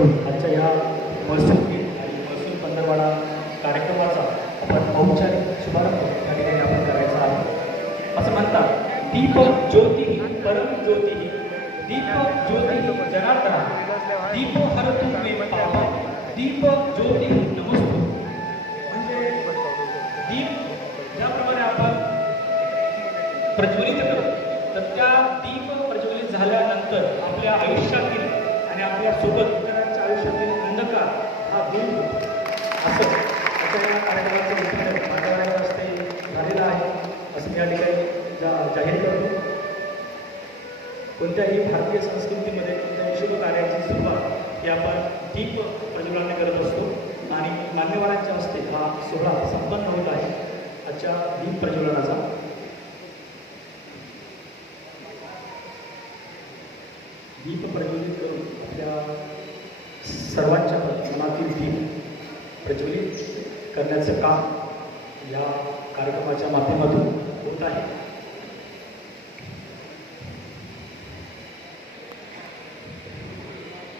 करून आजच्या या महसूल दिन आणि महसूल पंधरवडा कार्यक्रमाचा आपण औपचारिक शुभारंभ या ठिकाणी आपण करायचा आहे. असं म्हणतात, दीप ज्योती परम ज्योती, दीप ज्योती जनार्दना, दीप हरतु मे पापा, दीप ज्योती नमस्तु. म्हणजे दीप ज्याप्रमाणे आपण प्रज्वलित करतो, तर त्या दीप प्रज्वलित झाल्यानंतर आपल्या आयुष्यातील आणि आपल्या सोबत इतरांच्या आयुष्यातील अंधकार हा दूर होतो. असं या कार्यक्रमाचं उद्घाटन माझ्या हस्ते झालेलं आहे असं मी या ठिकाणी जाहीर करतो. कोणत्याही भारतीय संस्कृतीमध्ये कोणत्याही शुभ कार्याची सुरुवात ही आपण दीप प्रज्वलनाने करत असतो आणि मान्यवरांच्या हस्ते हा सोहळा संपन्न होत आहे आजच्या दीप प्रज्वलनाचा. दीप प्रज्वलित करून आपल्या सर्वांच्या मनातील दीप प्रज्वलित करण्याचं काम या कार्यक्रमाच्या माध्यमातून होत आहे.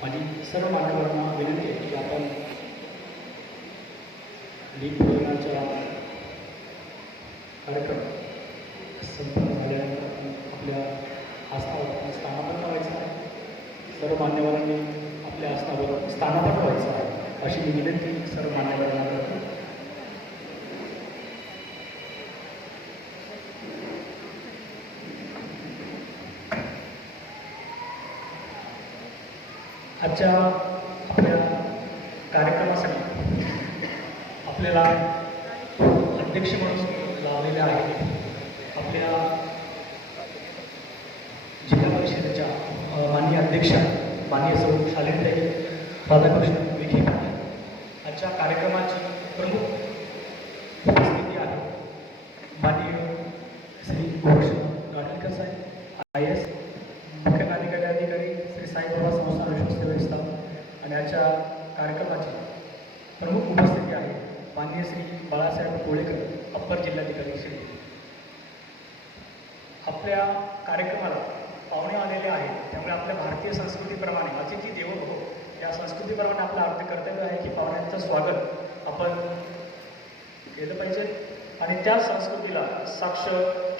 माझी सर्व मान्यवरांना विनंती आहे की आपण दीप प्रज्वलनाच्या कार्यक्रम संपन्न झाल्यानंतर आपण आपल्या आस्थावर स्थानापन्न व्हायचं आहे. सर्व मान्यवरांनी आपल्या आस्थावर स्थानापन्न व्हायचं आहे अशी मी विनंती सर्व मान्यवरांना करतो. आजच्या आपल्या कार्यक्रमासाठी आपल्याला अध्यक्ष म्हणून लावलेले आहेत आपल्या जिल्हा परिषदेच्या माननीय अध्यक्षा माननीय सौ शालिनीताई राधाकृष्ण विखे. आजच्या कार्यक्रमाची प्रमुख उपस्थिती आहे माननीय श्री गोरक्षनाथ गाडीलकर साहेब, IAS, मुख्य कार्यकारी अधिकारी श्री साईबाबा संस्थान विश्वस्त व्यवस्थापन. आणि आजच्या कार्यक्रमाची प्रमुख उपस्थिती आहे माननीय श्री बाळासाहेब कोळेकर, अप्पर जिल्हाधिकारी श्री. आपल्या कार्यक्रमाला पाहुणे आलेले आहेत, त्यामुळे आपल्या भारतीय संस्कृतीप्रमाणे अतिथी देवो भव या संस्कृतीप्रमाणे आपलं अर्थ कर्तव्य आहे की पाहुण्यांचं स्वागत आपण केलं पाहिजे. आणि त्या संस्कृतीला साक्ष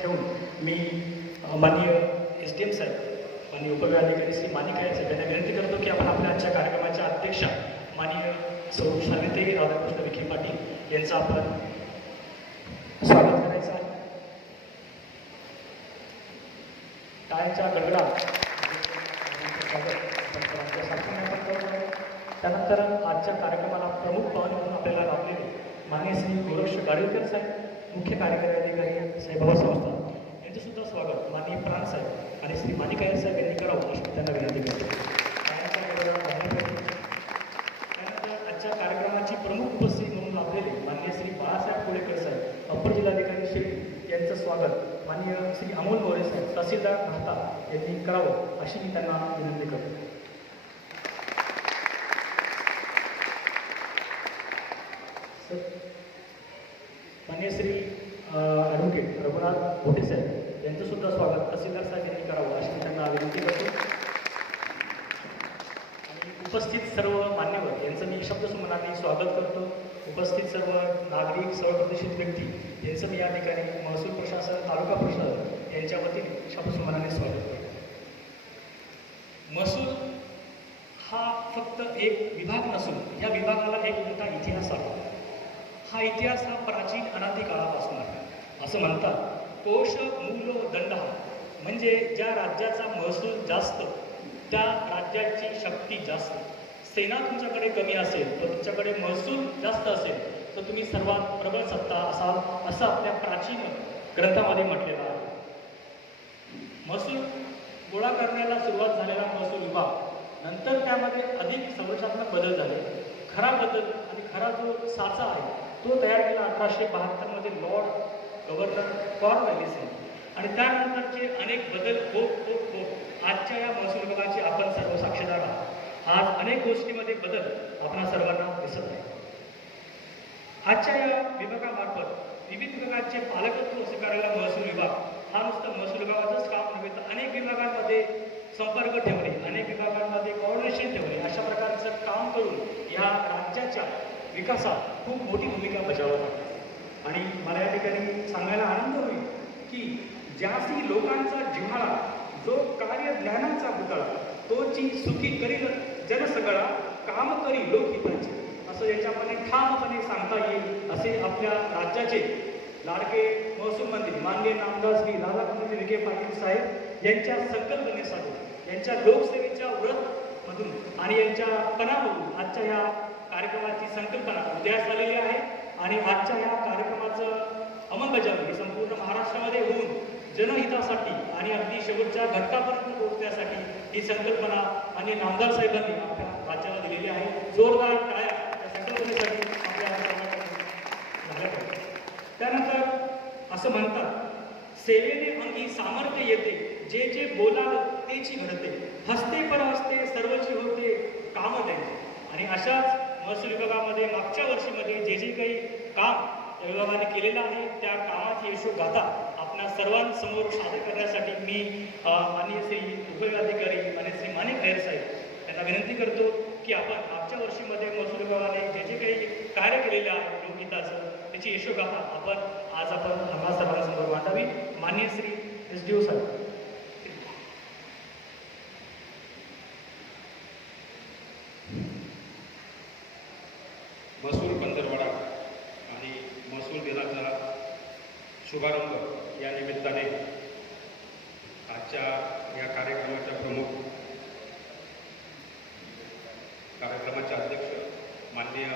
ठेवून मी माननीय SDM साहेब माननीय उपविभागाधिकारी श्री माणिकराय साहेब यांना विनंती करतो की आपण आपल्या आजच्या कार्यक्रमाच्या अध्यक्षा माननीय सौ शालिनीताई राधाकृष्ण विखे पाटील यांचं आपण स्वागत करायचं आहे. टाळ्यांच्या गडगडात त्यानंतर आजच्या कार्यक्रमाला प्रमुख पाहुणे म्हणून आपल्याला लाभलेले माननीय श्री गोरक्ष गाडीलकर साहेब, मुख्य कार्यकारी अधिकारी साईबाबा संस्था यांचंसुद्धा स्वागत माननीय प्राण साहेब आणि श्री माणिकराय साहेब यांनी करावं अशी त्यांना विनंती करतो. त्यानंतर आजच्या कार्यक्रमाची प्रमुख उपस्थिती म्हणून लाभलेले माननीय श्री बाळासाहेब कोळेकर साहेब, अप्पर जिल्हाधिकारी श्री यांचं स्वागत माननीय श्री अमोल मोरे साहेब तहसीलदार राहता यांनी करावं अशी मी त्यांना विनंती करतो. माननीय श्री ॲडव्होकेट रघुनाथ भोटे साहेब यांचंसुद्धा स्वागत तहसीलदार साहेब यांनी करावं अशी मी त्यांना विनंती करतो. आणि उपस्थित सर्व मान्यवर यांचं मी शब्दसुमनाने स्वागत करतो. उपस्थित सर्व नागरिक, सर्व प्रतिष्ठित व्यक्ती यांचं मी या ठिकाणी महसूल प्रशासन, तालुका प्रशासन यांच्या वतीने शब्दसुमनाने स्वागत करतो. महसूल हा फक्त एक विभाग नसून या विभागाला एक मोठा इतिहास आहे. हा इतिहास हा प्राचीन अनादी काळापासून आहे. असं म्हणतात, कोश मूल दंड म्हणजे ज्या राज्याचा महसूल जास्त त्या राज्याची शक्ती जास्त. सेना तुमच्याकडे कमी असेल तर तुमच्याकडे महसूल जास्त असेल तर तुम्ही सर्वात प्रबळ सत्ता असाल असं आपल्या प्राचीन ग्रंथामध्ये म्हटलेलं आहे. महसूल गोळा करण्याला सुरुवात झालेला महसूल विभाग नंतर त्यामध्ये अधिक संरचनात्मक बदल झाले. खरा बदल आणि खरा जो साचा आहे तो तयार केला 1872 लॉर्ड गव्हर्नर कॉर्नवॅलिस यांनी. आणि त्यानंतरचे अनेक बदल होत आजच्या या महसूल विभागाचे आपण सर्व साक्षीदार आहात. आज अनेक गोष्टीमध्ये बदल आपणा सर्वांना दिसत आहे. आजच्या या विभागामार्फत विविध विभागाचे पालकत्व स्वीकारलेला महसूल विभाग हा नुसतं महसूल विभागाचंच काम नव्हे तर अनेक विभागांमध्ये संपर्क ठेवणे, अनेक विभागांमध्ये कोऑर्डिनेशन ठेवणे अशा प्रकारचं काम राज्याच्या विकासात खूप मोठी भूमिका बजावत आहे. आणि मला या ठिकाणी सांगायला आनंद होईल की ज्यासी लोकांचा जिव्हाळा, जो कार्य ज्ञानाचा पुतळा, तोची सुखी करील जन सगळा, काम करी लोकहिताचे, असं याच्यापणे ठामपणे सांगता येईल. असे आपल्या राज्याचे लाडके महसूल मंत्री माननीय नामदार श्री राधाकृष्ण विखे पाटील साहेब यांच्या संकल्पनेसाठी, यांच्या लोकसेवेच्या व्रतमधून आणि यांच्या पणामधून आजच्या या कार्यक्रमाची संकल्पना उदयास आलेली आहे. आणि आजच्या या कार्यक्रमाचं अंमलबजावणी ही संपूर्ण महाराष्ट्रामध्ये होऊन जनहितासाठी आणि अगदी शेवटच्या घटकापर्यंत पोहोचण्यासाठी ही संकल्पना आणि नामदार साहेबांनी आपल्या राज्याला दिलेली आहे. जोरदार टाळ्या या संकल्पनेसाठी आपल्या राज्यात. त्यानंतर असं म्हणतात, सेवेने अंगी सामर्थ्य येते, जे जे बोलाल तेची घडते, हस्ते पर हस्ते सर्वची होते काम त्यांचे. आणि अशाच महसूल विभागामध्ये मागच्या वर्षीमध्ये जे जे काही काम या विभागाने केलेलं आहे त्या कामाची यशोगाथा आपल्या सर्वांसमोर सादर करण्यासाठी मी माननीय श्री उपविभागाधिकारी आणि श्री माणिक खैर साहेब यांना विनंती करतो की आपण मागच्या वर्षीमध्ये महसूल विभागाने जे जे काही कार्य केलेलं आहे लोकहिताचं, त्याची यशोगाथा आज आपण आम्हा सर्वांसमोर मांडावी. माननीय श्री SDO साहेब. महसूल पंधरवडा आणि महसूल दिनाचा शुभारंभ या निमित्ताने आजच्या या कार्यक्रमाच्या अध्यक्ष माननीय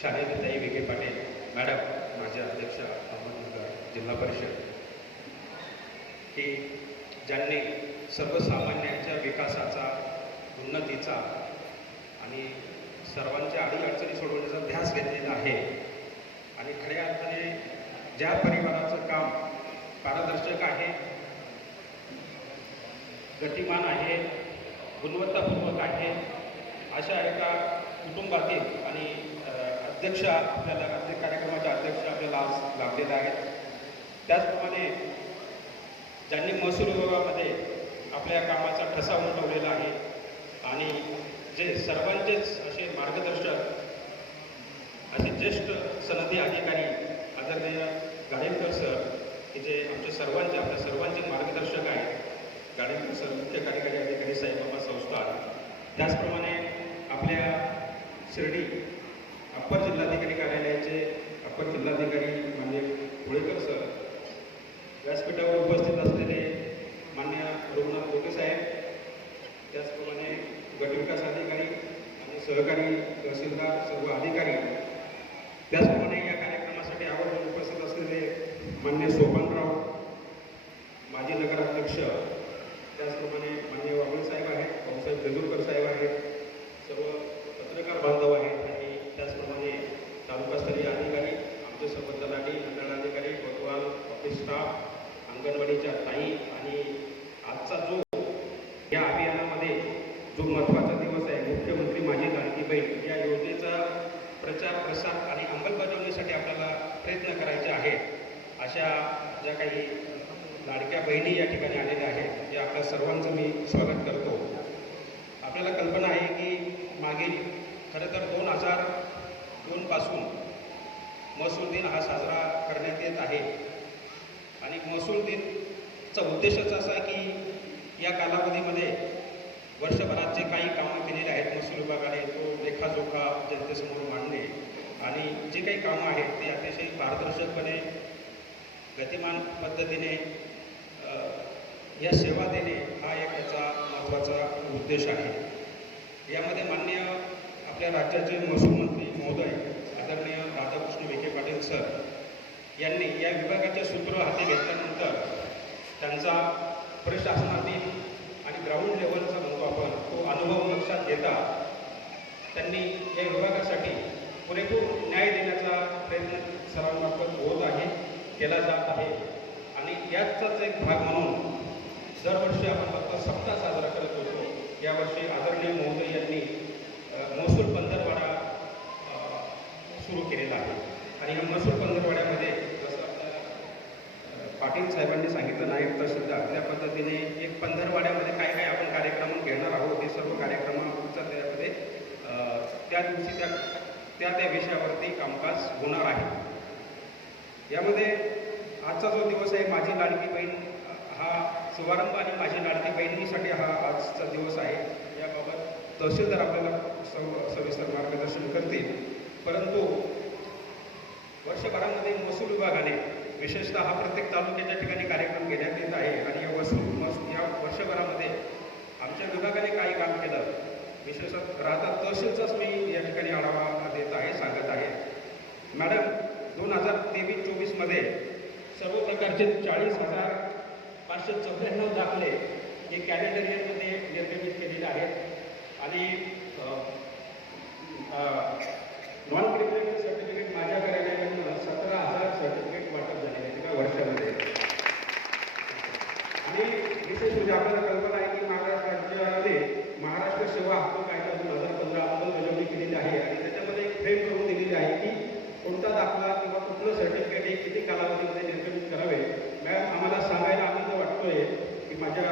शालेयताई विखे पाटील मॅडम, माझ्या अध्यक्ष अहमदनगर जिल्हा परिषद, की ज्यांनी सर्वसामान्यांच्या विकासाचा, उन्नतीचा आणि सर्वांच्या अडीअडचणी सोडवण्याचा ध्यास घेतलेला आहे. आणि खऱ्या अर्थाने ज्या परिवाराचं काम पारदर्शक आहे, गतिमान आहे, गुणवत्तापूर्वक आहे, अशा एका कुटुंबातील आणि कार्यक्रमाचे अध्यक्ष आपल्याला आज लाभलेले आहेत. त्याचप्रमाणे ज्यांनी महसूल विभागामध्ये आपल्या कामाचा ठसा उमटवलेला आहे आणि जे सर्वांचेच असे मार्गदर्शक, असे ज्येष्ठ सनदी अधिकारी आदरणीय गाडेकर सर, की जे आपल्या सर्वांचे मार्गदर्शक आहेत. गाडेकर सर मुख्य कार्यकारी अधिकारी साईबाबा संस्थान. त्याचप्रमाणे आपल्या शिर्डी अप्पर जिल्हाधिकारी कार्यालयाचे अप्पर जिल्हाधिकारी माननीय होळेकर सर, व्यासपीठावर उपस्थित असलेले माननीय रघुनाथ गोटे साहेब, त्याचप्रमाणे गटविकास अधिकारी आणि सहकारी तहसीलदार, सर्व अधिकारी, त्याचप्रमाणे या कार्यक्रमासाठी आवर्जून उपस्थित असलेले माननीय सोपानराव, माजी नगराध्यक्ष, त्याचप्रमाणे माननीय वाघोळे साहेब आहेत, भाऊसाहेब देगुरकर साहेब आहेत, सर्व पत्रकार बांधव आहेत आणि त्याचप्रमाणे तालुकास्तरीय अधिकारी, आमचे सर्व तलाठी, मंडळाधिकारी, कोतवाल, ऑफिस स्टाफ, अंगणवाडीच्या ताई. आणि आजचा जो या अभियानामध्ये जो महत्त्वाचा दिवस आहे, मुख्यमंत्री माझी लाडकी बहीण या योजनेचा प्रचार, प्रसार आणि अंमलबजावणीसाठी आपल्याला प्रयत्न करायचे आहेत. अशा ज्या काही लाडक्या बहिणी या ठिकाणी आलेल्या आहेत, या आपल्या सर्वांचं मी स्वागत करतो. आपल्याला कल्पना आहे की मागील खरं तर 2002 पासून महसूल दिन हा साजरा करण्यात येत आहे. आणि महसूल दिनचा उद्देशच असा की या कालावधीमध्ये वर्षभरात जे काही कामं केलेले आहेत महसूल विभागाने, तो लेखाजोखा जनतेसमोर मांडणे आणि जे काही कामं आहेत ते अतिशय पारदर्शकपणे, गतिमान पद्धतीने या सेवा देणे हा एक याचा महत्त्वाचा उद्देश आहे. यामध्ये माननीय आपल्या राज्याचे महसूल मंत्री महोदय आदरणीय राधाकृष्ण विखे पाटील सर यांनी या विभागाचे सूत्र हाती घेतल्यानंतर त्यांचा प्रशासनातील आणि ग्राउंड लेवलचा म्हणतो आपण तो अनुभव लक्षात घेता त्यांनी या विभागासाठी पुरेपूर न्याय देण्याचा प्रयत्न सर्वांमार्फत होत आहे, केला जात आहे. आणि याचाच एक भाग म्हणून दरवर्षी आपण फक्त सप्ताह साजरा करत होतो. यावर्षी आदरणीय महोदय यांनी महसूल पंधरवडा सुरू केलेला आहे. आणि या महसूल पंधरवड्यामध्ये जसं आपल्या पाटील साहेबांनी सांगितलं, नायब तहसीलदार, त्या पद्धतीने एक पंधरवड्यामध्ये काय काय आपण कार्यक्रम घेणार आहोत, हे सर्व कार्यक्रम त्यामध्ये त्या दिवशी त्या त्या विषयावरती कामकाज होणार आहे। यामध्ये आजचा जो दिवस आहे माझी लाडकी बहीण हा शुभारंभ आणि माझी लाडकी बहिणीसाठी हा आजचा दिवस आहे। याबाबत तहसीलदार आपल्याला सविस्तर मार्गदर्शन करतील, परंतु वर्षभरामध्ये महसूल विभागाने विशेषतः हा प्रत्येक तालुक्याच्या ठिकाणी कार्यक्रम घेण्यात येत आहे आणि या वर्षभरामध्ये आमच्या विभागाने काय काम केलं, विशेषतः राहता तहसीलचाच मी या ठिकाणी आढावा देत आहे, सांगत आहे। मॅडम 2023-24 मध्ये सर्व प्रकारचे 40,594 दाखले हे कॅलेंडर इयरमध्ये निर्गमित केलेले आहेत आणि नॉन क्रिमिनल सर्टिफिकेट माझ्या कार्यालयाकडून 17,000 सर्टिफिकेट वाटप झालेले आहेत एका वर्षामध्ये। आणि विशेष म्हणजे आपल्याला कल्पना आहे की महाराष्ट्र राज्याने महाराष्ट्र सेवा हक्क कायदा 2015 अंमलबजावणी केलेली आहे आणि त्याच्यामध्ये एक फ्रेम करून दिलेली आहे की कोणता दाखला किंवा कुठलं सर्टिफिकेट हे किती कालावधीमध्ये निर्गमित करावे। मॅम आम्हाला सांगायला आनंद वाटतोय की माझ्या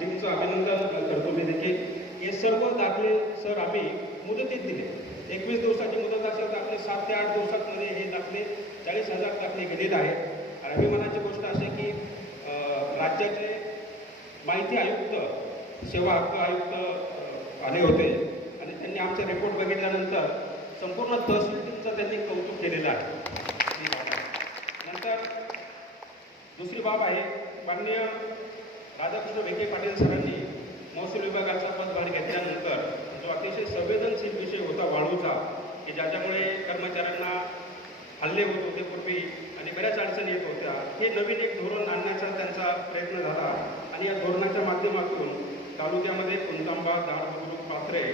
टीमचं अभिनंदन करतो मी देखील। हे सर्व दाखले सर आम्ही मुदतीत दिले, 21 दिवसाची मुदत असेल तर आपले 7 ते 8 दिवसांमध्ये हे दाखले 40,000 दाखले गेलेले आहेत। आणि अभिमानाची गोष्ट अशी की राज्याचे माहिती आयुक्त सेवा हक्क आयुक्त आले होते आणि त्यांनी आमचे रिपोर्ट बघितल्यानंतर संपूर्ण तहसील टीमचं त्यांनी कौतुक केलेलं आहे। नंतर दुसरी बाब आहे, माननीय राधाकृष्ण विखे पाटील सरांनी महसूल विभागाचा पदभार घेतल्यानंतर जो अतिशय संवेदनशील विषय होता वाळूचा, की ज्याच्यामुळे कर्मचाऱ्यांना हल्ले होत होते पूर्वी आणि बऱ्याच अडचणी येत होत्या, हे नवीन एक धोरण आणण्याचा त्यांचा प्रयत्न झाला आणि या धोरणाच्या माध्यमातून तालुक्यामध्ये कुंदांबा, दाड, बुद्रुक, पाथरे,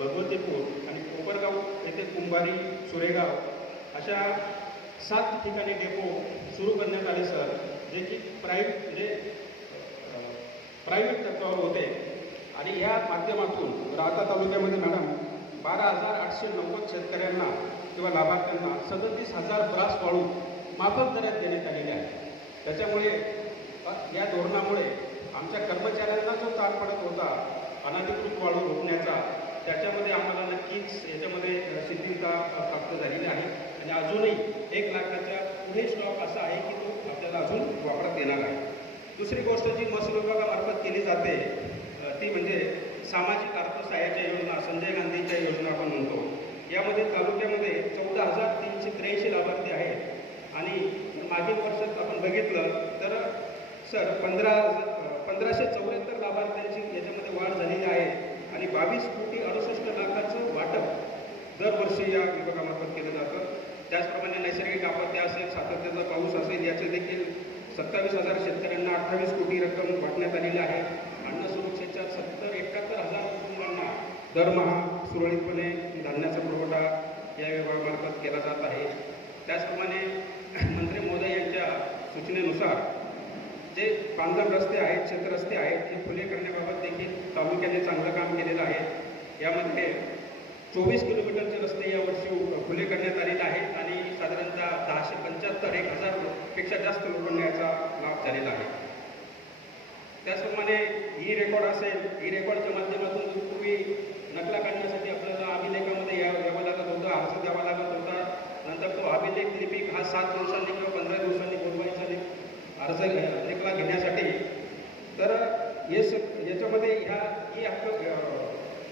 भगवतीपूर आणि कोपरगाव येथे कुंभारी, सुरेगाव अशा 7 ठिकाणी डेपो सुरू करण्यात आले सर, जे की प्रायव्हेट तत्वावर होते। आणि या माध्यमातून राहता तालुक्यामध्ये मॅडम 12,890 शेतकऱ्यांना किंवा लाभार्थ्यांना 37,000 ब्रास वाळू माफक दरात देण्यात आलेले आहे। त्याच्यामुळे या धोरणामुळे आमच्या कर्मचाऱ्यांना जो ताण पडत होता अनधिकृत वाळू रोखण्याचा, त्याच्यामध्ये आम्हाला नक्कीच याच्यामध्ये शिथिलता प्राप्त झालेली आहे आणि अजूनही 1 लाखाच्या पुढे स्टॉक असा आहे की तो आपल्याला अजून वापरात येणार आहे। दुसरी गोष्ट जी महसूल विभागामार्फत केली जाते ती म्हणजे सामाजिक अर्थसहाय्याच्या योजना, संजय गांधीच्या योजना आपण म्हणतो। यामध्ये तालुक्यामध्ये 14,383 लाभार्थी आहेत आणि मागील वर्षात आपण बघितलं तर सर 1574 लाभार्थ्यांची याच्यामध्ये वाढ झालेली आहे आणि 22,68,00,000 वाटप दरवर्षी या विभागामार्फत केलं जातं। त्याचप्रमाणे नैसर्गिक आपत्ती असेल, सातत्याचा पाऊस असेल, याचे देखील 27,000 शेतकऱ्यांना 28 कोटी रक्कम वाटण्यात आलेली आहे। अन्न सुरक्षेच्या 71,000 कुटुंबांना दरमहा सुरळीतपणे धान्याचा पुरवठा या विभागामार्फत केला जात आहे। त्याचप्रमाणे मंत्री महोदय यांच्या सूचनेनुसार जे बांधकाम रस्ते आहेत, शेतरस्ते आहेत, हे खुले करण्याबाबत देखील तालुक्याने चांगलं काम केलेलं आहे। यामध्ये 24 किलोमीटरचे रस्ते यावर्षी खुले करण्यात आलेले आहेत आणि साधारणतः 1,075-1,000 पेक्षा जास्त लोकांना याचा लाभ झालेला आहे। त्याचप्रमाणे ई रेकॉर्ड असेल, ई रेकॉर्डच्या माध्यमातून पूर्वी नकला काढण्यासाठी आपल्याला अभिलेखामध्ये यावं लागत होतं, अर्ज द्यावा लागत होता। नंतर तो अभिलेख लिपिक हा 7 दिवसांनी किंवा 15 दिवसांनी बोलवायचा अर्ज नकला घेण्यासाठी। तर याच्यामध्ये ह्या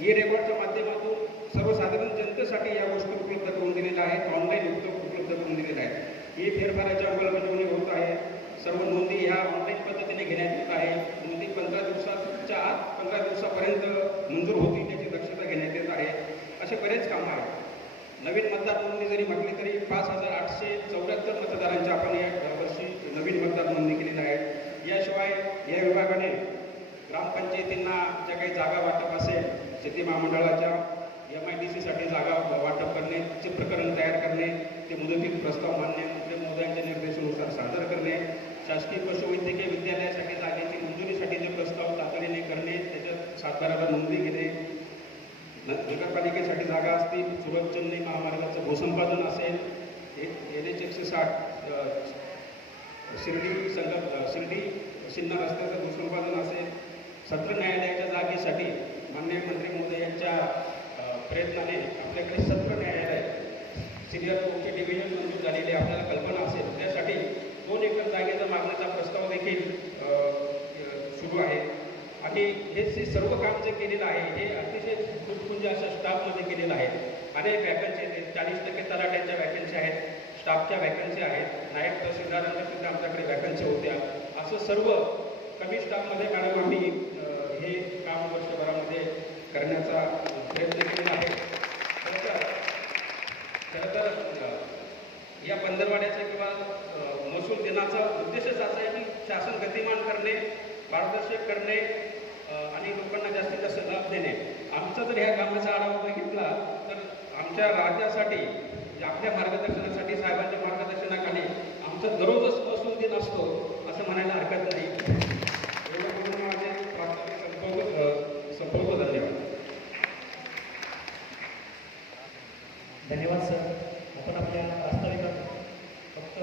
ई रेकॉर्डच्या माध्यमातून सर्वसाधारण जनतेसाठी या गोष्टी उपलब्ध करून दिलेल्या आहेत, ऑनलाईन उपलब्ध करून दिलेल्या आहेत। ही फेरफाराची अंमलबजावणी होत आहे, सर्व नोंदी ह्या ऑनलाईन पद्धतीने घेण्यात येत आहे। नोंदी 15 दिवसाच्या आत 15 दिवसापर्यंत मंजूर होतील याची दक्षता घेण्यात येत आहे। असे बरेच कामं आहेत। नवीन मतदार नोंदणी जरी म्हटली तरी 5,874 मतदारांच्या आपण या वर्षी नवीन मतदार नोंदणी केलेल्या आहेत। याशिवाय या विभागाने ग्रामपंचायतींना ज्या काही जागा वाटप असेल, शेती महामंडळाच्या MIDCसाठी जागा वाटप करणे, चित्रकरण तयार करणे, ते मुदतीत प्रस्ताव मान्य मंत्री महोदयांच्या निर्देशानुसार सादर करणे, शासकीय पशुवैद्यकीय विद्यालयासाठी जागेची मंजुरीसाठी जे प्रस्ताव तातडीने करणे, त्याच्यात 7/12 नोंदणी घेणे, नगरपालिकेसाठी जागा असतील, सुरत चेन्नई महामार्गाचं भूसंपादन असेल, NH 160 शिर्डी सिन्नर रस्त्याचं भूसंपादन असेल, सत्र न्यायालयाच्या जागेसाठी माननीय मंत्री महोदय यांच्या प्रयत्नाने आपल्याकडे सत्र न्यायालय सिनियर ओके डिव्हिजन मंजूर झालेली आपल्याला कल्पना असेल. त्यासाठी 2 एकर जागेचा मागण्याचा प्रस्ताव देखील सुरू आहे. आणि हे जे सर्व काम जे केलेलं आहे हे अतिशय तुटपुंज अशा स्टाफमध्ये केलेलं आहे. अनेक वॅकन्सी आहेत, 40% तलाठ्यांच्या वॅकन्सी आहेत, स्टाफच्या वॅकन्सी आहेत, नायब तहसीलदारांच्या सुद्धा आमच्याकडे वॅकन्सी होत्या. असं सर्व कमी स्टाफमध्ये मॅडमांनी हे काम वर्षभरामध्ये करण्याचा प्रयत्न केलेला आहे. खरं तर या पंधरवाड्याचा किंवा महसूल दिनाचा उद्देशच असा आहे की शासन गतिमान करणे, पारदर्शक करणे आणि लोकांना जास्तीत जास्त लाभ देणे. आमचा जर ह्या कामाचा आढावा बघितला तर आमच्या राज्यासाठी आपल्या मार्गदर्शनासाठी साहेबांच्या मार्गदर्शनाखाली आमचा दररोजच महसूल दिन असतो असं म्हणायला हरकत नाही. एवढं म्हणून माझे संपूर्ण धन्यवाद. धन्यवाद सर. आपण आपल्या वास्तविकात फक्त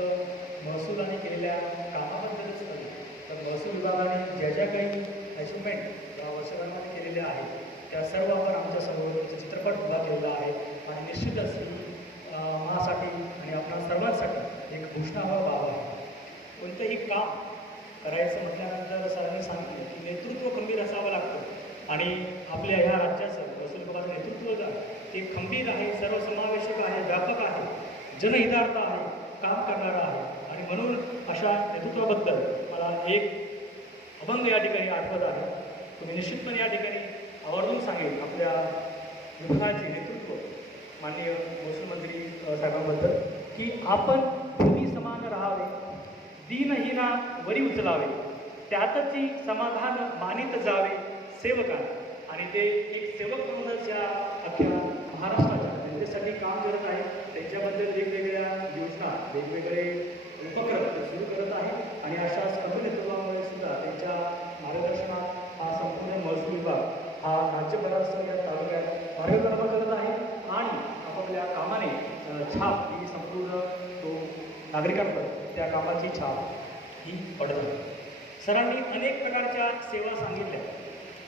महसूल आणि केलेल्या कामाबद्दलच नाही तर महसूल विभागाने ज्या ज्या काही अचिव्हमेंट या वर्षभरामध्ये केलेल्या आहेत त्या सर्व आपण आमच्या समोर चित्रपट उभा केलेला आहे. आणि निश्चितच माझ्यासाठी आणि आपल्या सर्वांसाठी एक घोषणार्ह बाब आहे. कोणतंही काम करायचं म्हटल्यानंतर सरांनी सांगितलं की नेतृत्व खंबीर असावं लागतं आणि आपल्या ह्या राज्याचं महसूल विभागाचं नेतृत्व ते खंबीर आहे, सर्वसमावेशक आहे, व्यापक आहे, जनहितार्थ आहे, काम करणारं आहे. आणि म्हणून अशा नेतृत्वाबद्दल मला एक अभंग या ठिकाणी आठवत आहे. तुम्ही निश्चितपणे या ठिकाणी आवर्जून सांगेल आपल्या विभागाचे नेतृत्व माननीय महसूल मंत्री साहेबांबद्दल की आपण भूमी समान राहावे, दीनहीना वरी उचलावे, त्यातची समाधान मानित जावे सेवकांना. आणि ते एक सेवक म्हणूनच या अख्ख्या महाराष्ट्राच्या जनतेसाठी काम करत आहे. त्यांच्याबद्दल वेगवेगळ्या योजना, वेगवेगळे उपक्रम सुरू करत आहे. आणि अशा सर्व नेतृत्वामुळे सुद्धा त्यांच्या मार्गदर्शनात हा संपूर्ण महसूल विभाग हा राज्यभरासह या तालुक्यात मार्गक्रमण करत आहे. आणि आपापल्या कामाने छाप ही संपूर्ण तो नागरिकांवर त्या कामाची छाप ही पडत आहे. सरांनी अनेक प्रकारच्या सेवा सांगितल्या,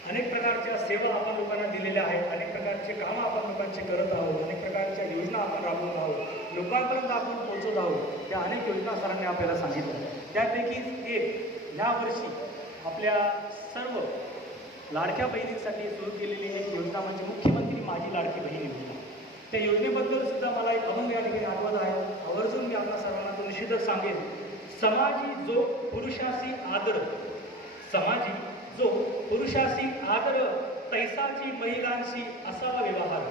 अनेक प्रकारच्या सेवा आपण लोकांना दिलेल्या आहेत, अनेक प्रकारचे कामं आपण लोकांचे करत आहोत, अनेक प्रकारच्या योजना आपण राबवत आहोत, लोकांपर्यंत आपण पोहोचत आहोत. त्या अनेक योजना सरांनी आपल्याला सांगितल्या. त्यापैकी एक यावर्षी आपल्या सर्व लाडक्या बहिणींसाठी सुरू केलेली एक योजना म्हणजे मुख्यमंत्री माझी लाडकी बहीण योजना. त्या योजनेबद्दल सुद्धा मला एक अभंग या ठिकाणी आठवत आहे. आवर्जून मी आपल्या सर्वांना तो निश्चितच सांगेन. समाजी जो पुरुषाशी आदर, समाजी जो पुरुषाशी आदर, तैसाची महिलांशी असावा व्यवहार,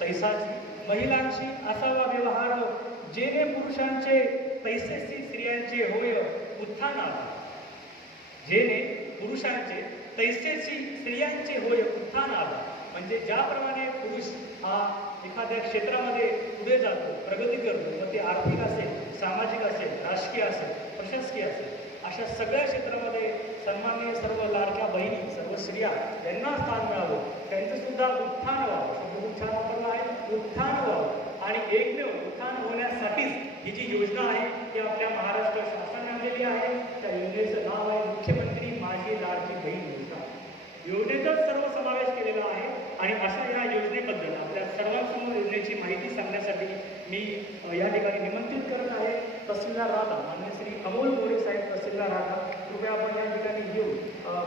तैसाची महिलांशी असावा व्यवहार, जेणे पुरुषांचे तैसेशी स्त्रियांचे होय उत्थान आला, जेणे पुरुषांचे तैसेशी स्त्रियांचे होय उत्थान आला. म्हणजे ज्याप्रमाणे पुरुष हा एखाद्या क्षेत्रामध्ये पुढे जातो, प्रगती करतो, मग ते आर्थिक असेल, सामाजिक असेल, राजकीय असेल, प्रशासकीय असेल, अशा सगळ्या क्षेत्रामध्ये सन्माननीय सर्व लाडक्या बहिणी, सर्व स्त्रिया यांना स्थान मिळावं, त्यांचंसुद्धा उत्थान व्हावं. शब्द खूप छान वापरला आहे, उत्थान व्हावं. आणि एकमेव उत्थान होण्यासाठीच ही जी योजना आहे ती आपल्या महाराष्ट्र शासनाने आणलेली आहे. त्या योजनेचं नाव आहे मुख्यमंत्री माझी लाडकी बहीण योजना. योजनेचाच सर्व समावेश केलेला आहे. आणि अशा या योजनेबद्दल आपल्या सर्वांसमोर योजनेची माहिती सांगण्यासाठी मी या ठिकाणी निमंत्रित करत आहे तहसीलदार राधा, मान्य श्री अमोल मोरे साहेब तहसीलदार राधा. कृपया आपण या ठिकाणी येऊन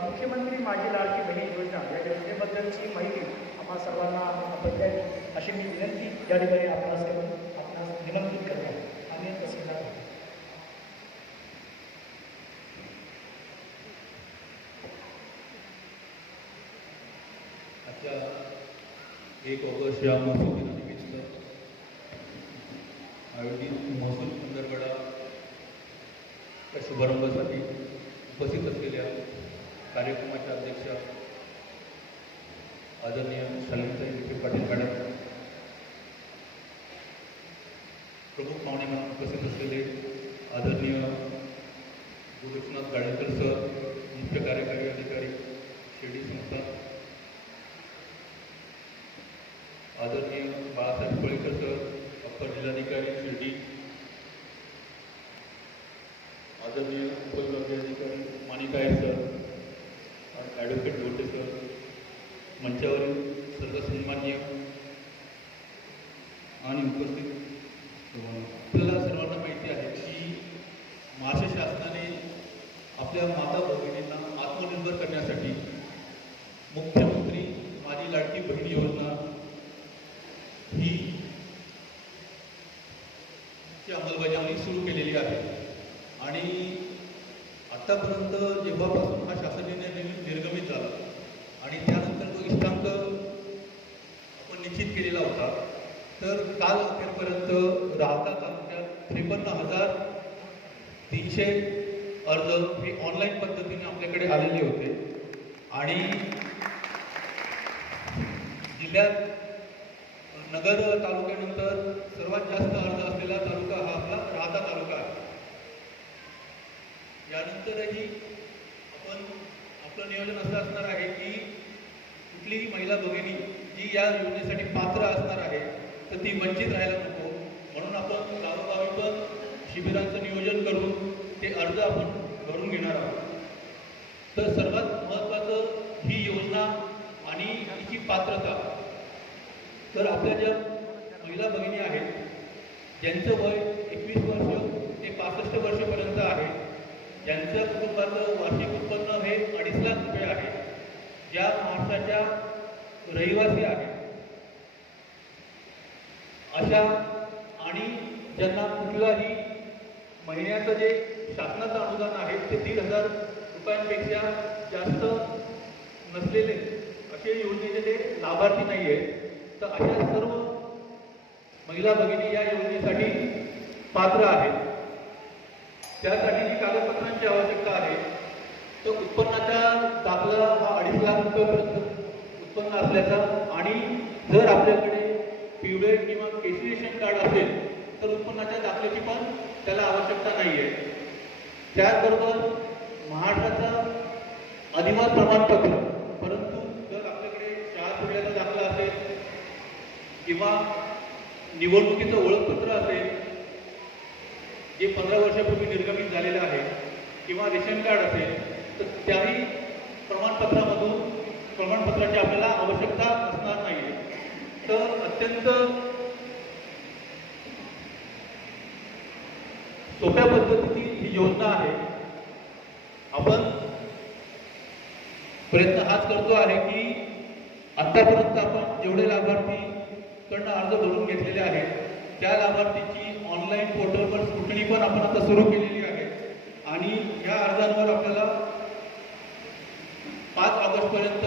मुख्यमंत्री माझी लाडकी बहीण योजना या योजनेबद्दलची माहिती आम्हा सर्वांना आपण द्यावी अशी मी विनंती या ठिकाणी आपणास करून आपणास निमंत्रित करत आहे. मान्य तहसीलदार. आजच्या 1 ऑगस्ट या महसूल दिनानिमित्त आयोजित महसूल पंधरवडा या शुभारंभासाठी उपस्थित असलेल्या कार्यक्रमाच्या अध्यक्षा आदरणीय शालिनीताई विखे पाटील मॅडम, प्रमुख पाहुणे म्हणून उपस्थित असलेले आदरणीय गोरक्षनाथ गाडेकर सर, मुख्य कार्यकारी अधिकारी शिर्डी संस्थान, आदरणीय बाळासाहेब कोळीकर सर, अप्पर जिल्हाधिकारी शिर्डी, आदरणीय उपविभागीय अधिकारी माणिकाय सर, ॲडव्होकेट गोटे सर, मंचावरील सर्व सन्मान्य आणि उपस्थित आत्तापर्यंत जेव्हापासून हा शासकीय निर्णय निर्गमित झाला आणि त्यानंतर तो इष्टांक आपण निश्चित केलेला होता, तर काल अखेरपर्यंत राहता तालुक्यात 53,300 अर्ज हे ऑनलाईन पद्धतीने आपल्याकडे आलेले होते आणि जिल्ह्यात नगर तालुक्यानंतर सर्वात जास्त अर्ज असलेला तालुका हा आपला राहता तालुका आहे. यानंतरही आपलं नियोजन असं असणार आहे की कुठलीही महिला भगिनी जी या योजनेसाठी पात्र असणार आहे तर ती वंचित राहायला नको, म्हणून आपण गावोगावी पण शिबिरांचं नियोजन करून ते अर्ज आपण भरून घेणार आहोत. तर सर्वात महत्त्वाचं ही योजना आणि हिची पात्रता, तर आपल्या ज्या महिला भगिनी आहेत ज्यांचं वय 21 वर्ष ते 65 वर्षापर्यंत आहे, ज्यांचं कुटुंबाचं वार्षिक उत्पन्न हे 2.5 लाख रुपये आहे, ज्या महाराष्ट्राच्या रहिवासी आहेत अशा आणि ज्यांना कुठलाही महिन्याचं जे शासनाचं अनुदान आहे ते 1,500 रुपयांपेक्षा जास्त नसलेले असे योजनेचे जे लाभार्थी नाही आहेत, तर अशा सर्व महिला भगिनी या योजनेसाठी पात्र आहेत. त्यासाठी जी कागदपत्रांची आवश्यकता आहे तर उत्पन्नाचा दाखला हा 2.5 लाख रुपयापर्यंत उत्पन्न असल्याचा आणि जर आपल्याकडे पिवळे किंवा केशरी रेशन कार्ड असेल तर उत्पन्नाच्या दाखल्याची पण त्याला आवश्यकता नाही आहे. त्याचबरोबर महाराष्ट्राचा अधिवास प्रमाणपत्र, परंतु जर आपल्याकडे शाळा सोडल्याचा दाखला असेल किंवा निवडणुकीचं ओळखपत्र असेल जे 15 वर्षापूर्वी निर्गमित झालेलं आहे किंवा रेशन कार्ड असेल तर त्याही प्रमाणपत्राची आपल्याला आवश्यकता असणार नाही. तर अत्यंत सोप्या पद्धतीची ही योजना आहे. आपण प्रयत्न हाच करतो आहे की आतापर्यंत आपण जेवढे लाभार्थीकडनं अर्ज भरून घेतलेले आहेत त्या लाभार्थीची ऑनलाईन पोर्टलवर स्क्रुटनी पण आपण आता सुरू केलेली आहे आणि या अर्जांवर आपल्याला 5 ऑगस्टपर्यंत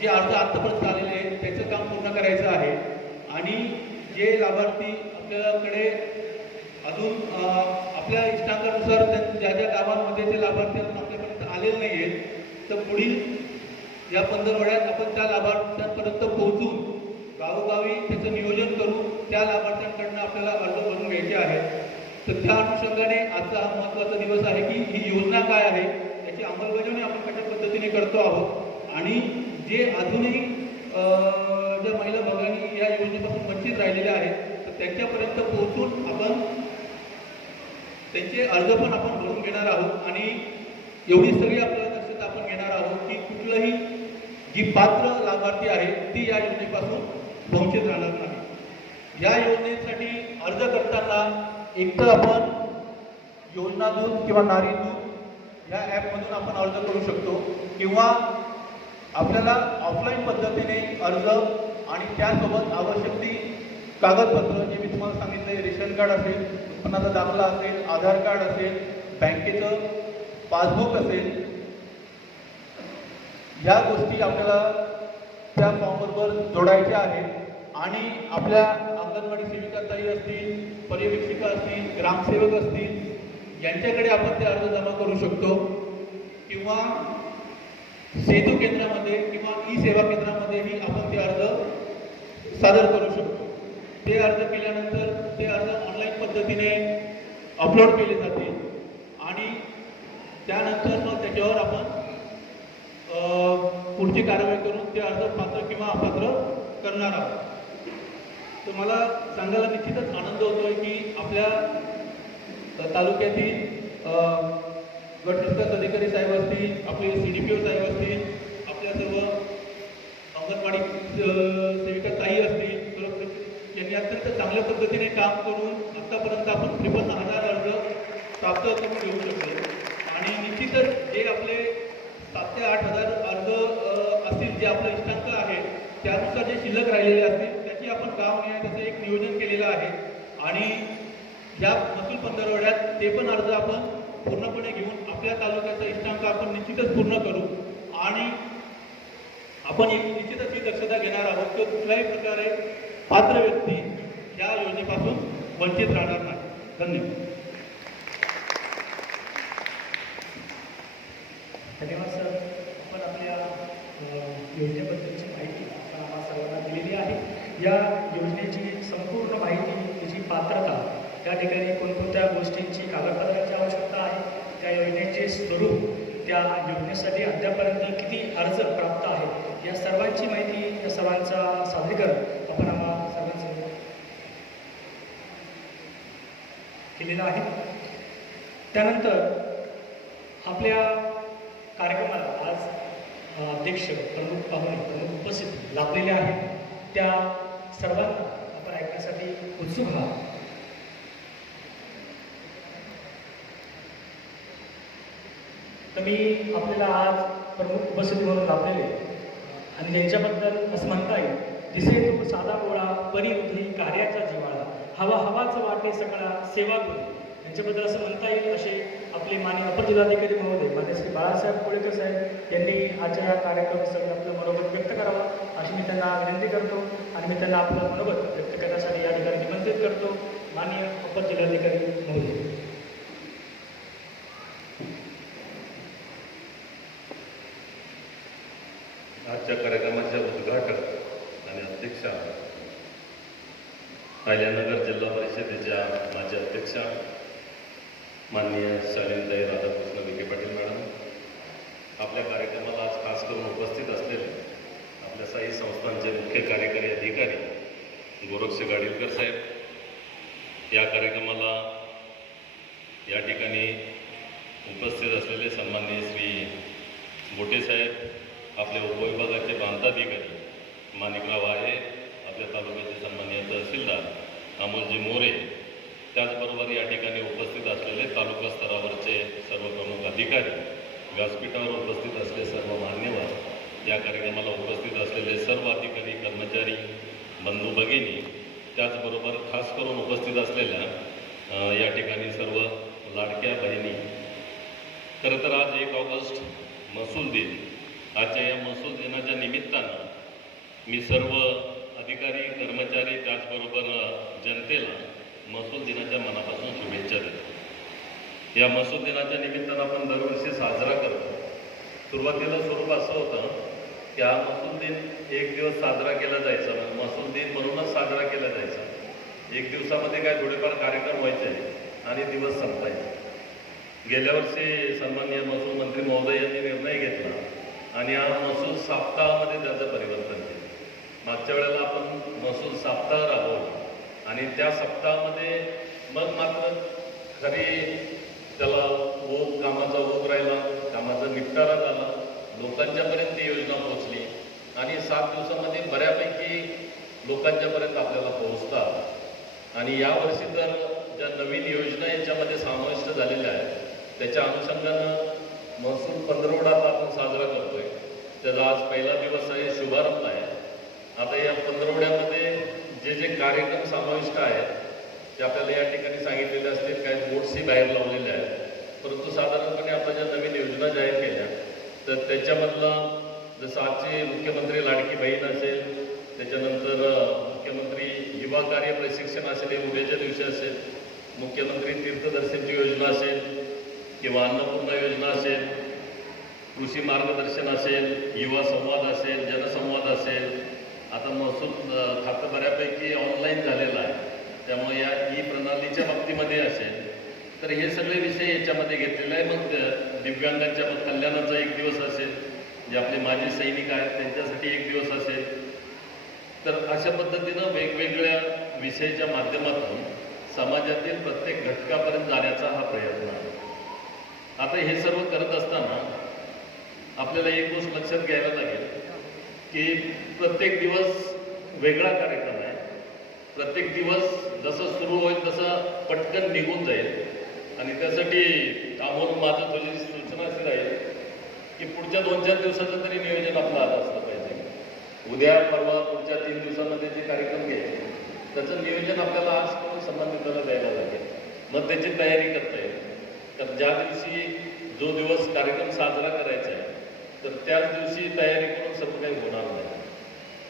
जे अर्ज आतापर्यंत आलेले आहेत त्याचं काम पूर्ण करायचं आहे. आणि जे लाभार्थी आपल्याकडे अजून आपल्या इष्टांकानुसार ज्या ज्या गावांमध्ये ते लाभार्थी अजून आपल्यापर्यंत आलेले नाही आहेत तर पुढील या 15 आठवड्यात आपण त्या लाभार्थ्यांपर्यंत पोहोचून गावोगावी त्याचं नियोजन करून त्या लाभार्थ्यांकडनं आपल्याला अर्ज भरून घ्यायचे आहेत. तर त्या अनुषंगाने आजचा हा महत्त्वाचा दिवस आहे की ही योजना काय आहे, याची अंमलबजावणी आपण कशा पद्धतीने करतो आहोत आणि जे अजूनही ज्या महिला भगिनी या योजनेपासून वंचित राहिलेल्या आहेत तर त्यांच्यापर्यंत पोहोचून आपण त्यांचे अर्ज पण आपण भरून घेणार आहोत आणि एवढी सगळी आपल्याला दक्षता आपण घेणार आहोत की कुठलंही जी पात्र लाभार्थी आहे ती या योजनेपासून वंचित राहणार नाही. या योजनेसाठी अर्ज करताना एकतर आपण योजना दूत किंवा नारी दूत या ॲपमधून आपण अर्ज करू शकतो किंवा आपल्याला ऑफलाईन पद्धतीने अर्ज आणि त्यासोबत आवश्यक ती कागदपत्र जे मी तुम्हाला सांगितले, रेशन कार्ड असेल, उत्पन्नाचा दाखला असेल, आधार कार्ड असेल, बँकेचं पासबुक असेल, या गोष्टी आपल्याला त्या फॉर्मबरोबर जोडायच्या आहेत. आणि आपल्या अंगणवाडी सेविकाताई असतील, पर्यवेक्षिका असतील, ग्रामसेवक असतील यांच्याकडे आपण ते अर्ज जमा करू शकतो किंवा सेतू केंद्रामध्ये किंवा ई सेवा केंद्रामध्येही आपण ते अर्ज सादर करू शकतो. ते अर्ज केल्यानंतर ते अर्ज ऑनलाईन पद्धतीने अपलोड केले जातील आणि त्यानंतर मग त्याच्यावर आपण पुढची कारवाई करून ते अर्ज पात्र किंवा अपात्र करणार आहोत. तर मला सांगायला निश्चितच आनंद होतोय की आपल्या तालुक्यातील गट विकास अधिकारी साहेब असतील, आपले CDPO साहेब असतील, आपल्या सर्व अंगणवाडी सेविका ताई असतील, यांनी अत्यंत चांगल्या पद्धतीने काम करून आतापर्यंत आपण 53,000 अर्ज प्राप्त करून घेऊ शकतो. आणि निश्चितच जे आपले 7,000 ते 8,000 अर्ज असतील जे आपलं इष्टांक आहे त्यानुसार जे शिल्लक राहिलेले असतील त्याची आपण त्याचं एक नियोजन केलेलं आहे आणि या महसूल 15 आठवड्यात ते पण अर्ज आपण पूर्णपणे घेऊन आपल्या तालुक्याचा इष्टांक आपण निश्चितच पूर्ण करू आणि आपण एक निश्चितच ही दक्षता घेणार आहोत की कुठल्याही प्रकारे पात्र व्यक्ती या योजनेपासून वंचित राहणार नाही. धन्यवाद. धन्यवाद सर. आपण आपल्या योजनेबद्दलची माहिती आपण आम्हाला सर्वांना दिलेली आहे. या योजनेची संपूर्ण माहिती, त्याची पात्रता, त्या ठिकाणी कोणकोणत्या गोष्टींची कागदपत्रांची आवश्यकता आहे, त्या योजनेचे स्वरूप, त्या योजनेसाठी अद्यापर्यंत किती अर्ज प्राप्त आहेत, या सर्वांची माहिती, या सर्वांचा सादरीकरण आपण आम्हाला सर्वांसमोर केलेलं आहे. त्यानंतर आपल्या कार्यक्रमाला आज अध्यक्ष, प्रमुख पाहुणे, प्रमुख उपस्थित लाभलेले आहेत. त्या सर्वांना आपण ऐकण्यासाठी उत्सुक आहात. तर मी आपल्याला आज प्रमुख उपस्थिती म्हणून लाभलेले आणि त्यांच्याबद्दल असं म्हणता येईल, दिसे तू साधा गोळा परी उधळी कार्याचा जिवाळा, हवा हवाच वाटे सगळा सेवा गुरु. यांच्याबद्दल असं म्हणता येईल असे आपले माननीय अपर जिल्हाधिकारी महोदय मान्य श्री बाळासाहेब कोळेकर साहेब यांनी आजच्या या कार्यक्रमासाठी आपलं मनोगत व्यक्त करावं अशी मी त्यांना विनंती करतो आणि मी त्यांना आपलं मनोगत व्यक्त करण्यासाठी या ठिकाणी निमंत्रित करतो. माननीय अपर जिल्हाधिकारी महोदय. आजच्या कार्यक्रमाच्या उद्घाटक आणि अध्यक्षा अहिल्यानगर जिल्हा परिषदेच्या माजी अध्यक्षा माननीय शालीनताई राधाकृष्ण विखे पाटील मॅडम, आपल्या कार्यक्रमाला आज खास करून उपस्थित असलेले आपल्या साई संस्थांचे मुख्य कार्यकारी अधिकारी गोरक्ष गाडीलकर साहेब, या कार्यक्रमाला या ठिकाणी उपस्थित असलेले सन्माननीय श्री बोटे साहेब, आपल्या उपविभागाचे प्रांताधिकारी माणिकराव आहे, आपल्या तालुक्याचे सन्माननीय तहसीलदार अमोलजी मोरे, त्याचबरोबर या ठिकाणी उपस्थित असलेले तालुका स्तरावरचे सर्व प्रमुख अधिकारी, व्यासपीठावर उपस्थित असलेले सर्व मान्यवर, या कार्यक्रमाला उपस्थित असलेले सर्व अधिकारी, कर्मचारी, बंधू भगिनी, त्याचबरोबर खास करून उपस्थित असलेल्या या ठिकाणी सर्व लाडक्या बहिणी. खरं तर आज 1 ऑगस्ट महसूल दिन. आजच्या या महसूल दिनाच्या निमित्तानं मी सर्व अधिकारी, कर्मचारी, त्याचबरोबर जनतेला महसूल दिनाच्या मनापासून शुभेच्छा देतो. या महसूल दिनाच्या निमित्तानं आपण दरवर्षी साजरा करतो. सुरुवातीला स्वरूप असं होतं की हा महसूल दिन 1 दिवस साजरा केला जायचा, महसूल दिन म्हणूनच साजरा केला जायचा. 1 दिवसामध्ये काय थोडेफार कार्यक्रम व्हायचे आणि दिवस संपायचे. गेल्या वर्षी सन्माननीय महसूल मंत्री महोदय यांनी निर्णय घेतला आणि हा महसूल सप्ताहामध्ये त्याचं परिवर्तन केलं. मागच्या वेळेला आपण महसूल सप्ताह राबवला आणि त्या सप्ताहामध्ये मग मात्र खरी त्याला कामाचा ओघ राहिला, कामाचा निपटारा झाला, लोकांच्यापर्यंत ती योजना पोहोचली आणि 7 दिवसामध्ये बऱ्यापैकी लोकांच्यापर्यंत आपल्याला पोहोचतात. आणि यावर्षी तर ज्या नवीन योजना याच्यामध्ये समाविष्ट झालेल्या आहेत त्याच्या अनुषंगानं महसूल पंधरवडाचा आपण साजरा करतोय. त्याचा आज पहिला दिवस आहे, शुभारंभ आहे. आता या पंधरवड्यामध्ये जे जे कार्यक्रम समाविष्ट आहेत ते आपल्याला या ठिकाणी सांगितलेले असतील, काही बोर्ड्सही बाहेर लावलेले आहेत. परंतु साधारणपणे आपण ज्या नवीन योजना जाहीर केल्या तर त्याच्यामधला जसं आजचे मुख्यमंत्री लाडकी बहीण असेल, त्याच्यानंतर मुख्यमंत्री युवा कार्य प्रशिक्षण असेल, हे उद्याच्या दिवशी असेल, मुख्यमंत्री तीर्थदर्शनची योजना असेल किंवा अन्नपूर्णा योजना असेल, कृषी मार्गदर्शन असेल, युवा संवाद असेल, जनसंवाद असेल. आता महसूल खातं बऱ्यापैकी ऑनलाईन झालेलं आहे, त्यामुळे या ई प्रणालीच्या बाबतीमध्ये असेल तर हे सगळे विषय याच्यामध्ये घेतलेले आहे. मग दिव्यांगांच्या कल्याणाचा 1 दिवस असेल, जे आपले माजी सैनिक आहेत त्यांच्यासाठी 1 दिवस असेल. तर अशा पद्धतीनं वेगवेगळ्या विषयाच्या माध्यमातून समाजातील प्रत्येक घटकापर्यंत जाण्याचा हा प्रयत्न आहे. आता हे सर्व करत असताना आपल्याला एक गोष्ट लक्षात घ्यायला लागेल की प्रत्येक दिवस वेगळा कार्यक्रम आहे. प्रत्येक दिवस जसं सुरू होईल तसं पटकन निघून जाईल आणि त्यासाठी अमोल माझं थोडी सूचना अशी राहील की पुढच्या 2-4 दिवसाचं तरी नियोजन आपलं आलं असलं पाहिजे. उद्या परवा पुढच्या 3 दिवसामध्ये जे कार्यक्रम घ्यायचे त्याचं नियोजन आपल्याला आज करून संबंधिताला द्यायला लागेल, मग त्याची तयारी करता येईल. कारण ज्या दिवशी जो दिवस कार्यक्रम साजरा करायचा आहे तर त्याच दिवशी तयारी करून सर्व काही होणार नाही.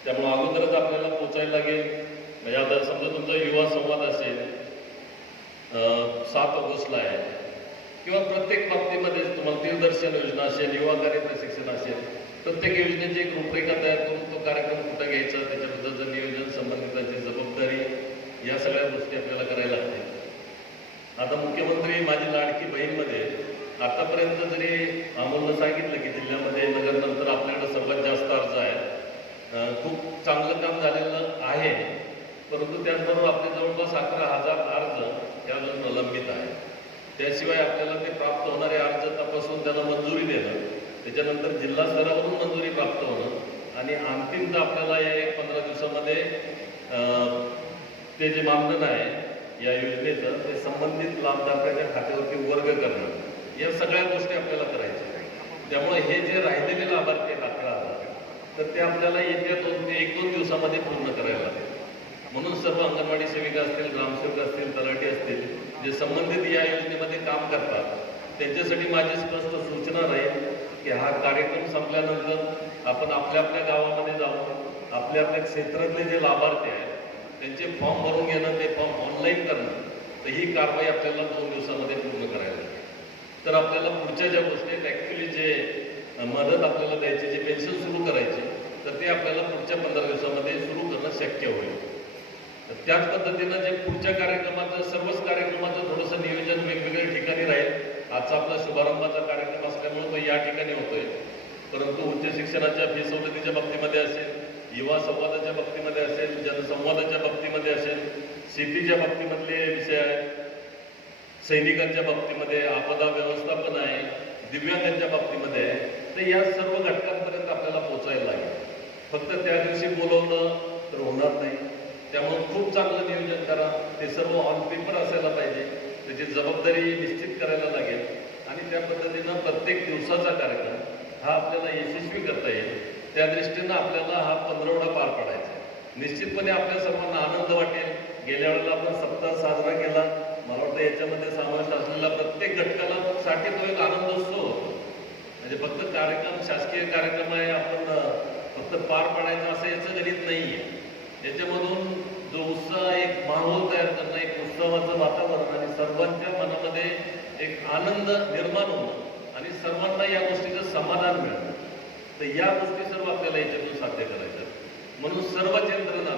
त्यामुळे अगोदरच आपल्याला पोचायला लागेल. म्हणजे आता समजा तुमचा युवा संवाद असेल 7 ऑगस्टला आहे किंवा प्रत्येक बाबतीमध्ये तुम्हाला तीर्थदर्शन योजना असेल, युवा कार्य प्रशिक्षण असेल, प्रत्येक योजनेची एक रूपरेखा तयार करून तो कार्यक्रम कुठं घ्यायचा, त्याच्याबद्दलचं नियोजन, संबंधितांची जबाबदारी, या सगळ्या गोष्टी आपल्याला करायला लागतील. आता मुख्यमंत्री माझी लाडकी बहीणमध्ये आतापर्यंत जरी अमोलनं सांगितलं की जिल्ह्यामध्ये नगरनंतर आपल्याकडे सर्वात जास्त अर्ज आहे, खूप चांगलं काम झालेलं आहे, परंतु त्याचबरोबर आपले जवळपास 11,000 अर्ज हे अजून प्रलंबित आहे. त्याशिवाय आपल्याला ते प्राप्त होणारे अर्ज तपासून त्याला मंजुरी देणं, त्याच्यानंतर जिल्हा स्तरावरून मंजुरी प्राप्त होणं आणि अंतिमतः आपल्याला या 15 दिवसामध्ये ते जे मानधन आहे या योजनेचं ते संबंधित लाभधारकाच्या खात्यावरती वर्ग करणं, या सगळ्या गोष्टी आपल्याला करायच्या. त्यामुळे हे जे राहिलेले लाभार्थी आहेत 11,000 तर ते आपल्याला येत्या 1-2 दिवसामध्ये पूर्ण करायला लागेल. म्हणून सर्व अंगणवाडी सेविका असतील, ग्रामसेवक असतील, तलाठी असतील, जे संबंधित या योजनेमध्ये काम करतात, त्यांच्यासाठी माझी स्पष्ट सूचना राहील की हा कार्यक्रम संपल्यानंतर आपण आपल्या आपल्या गावामध्ये जाऊन आपल्या आपल्या क्षेत्रातले जे लाभार्थी आहेत त्यांचे फॉर्म भरून घेणं, ते फॉर्म ऑनलाईन करणं, तर ही कारवाई आपल्याला 2 दिवसामध्ये पूर्ण करायला लागेल. तर आपल्याला पुढच्या ज्या गोष्टी आहेत, ॲक्च्युली जे मदत आपल्याला द्यायची, जे पेन्शन सुरू करायचे, तर ते आपल्याला पुढच्या 15 दिवसामध्ये सुरू करणं शक्य होईल. तर त्याच पद्धतीनं जे पुढच्या कार्यक्रमाचं, सर्वच कार्यक्रमाचं थोडंसं नियोजन वेगवेगळ्या ठिकाणी राहील. आजचा आपला शुभारंभाचा कार्यक्रम असल्यामुळे तो या ठिकाणी होतोय, परंतु उच्च शिक्षणाच्या फी सवलतीच्या बाबतीमध्ये असेल, युवा संवादाच्या बाबतीमध्ये असेल, जनसंवादाच्या बाबतीमध्ये असेल, शेतीच्या बाबतीमधले विषय आहेत, सैनिकांच्या बाबतीमध्ये आपदा व्यवस्थापन आहे, दिव्यांगांच्या बाबतीमध्ये आहे, तर या सर्व घटकांपर्यंत आपल्याला पोहोचायला लागेल. फक्त त्या दिवशी बोलवणं तर होणार नाही. त्यामुळे खूप चांगलं नियोजन करा. ते सर्व ऑन पेपर असायला पाहिजे, त्याची जबाबदारी निश्चित करायला लागेल आणि त्या पद्धतीनं प्रत्येक दिवसाचा कार्यक्रम हा आपल्याला यशस्वी करता येईल. त्या दृष्टीनं आपल्याला हा 15वडा पार पाडायचा आहे. निश्चितपणे आपल्या सर्वांना आनंद वाटेल. गेल्या वेळेला आपण सप्ताह साजरा केला, मला वाटतं याच्यामध्ये समावेश असलेला प्रत्येक घटकाला साठी तो एक आनंदोत्सव होतो. म्हणजे फक्त कार्यक्रम, शासकीय कार्यक्रम आहे, आपण फक्त पार पाडायचं असं याचं गणित नाही आहे. याच्यामधून जो उत्साह, एक माहोल तयार करणं, एक उत्सवाचं वातावरण आणि सर्वांच्या मनामध्ये एक आनंद निर्माण होणं आणि सर्वांना या गोष्टीचं समाधान मिळणं, तर या गोष्टी सर्व आपल्याला याच्यातून साध्य करायच्या. म्हणून सर्वच यंत्रणा,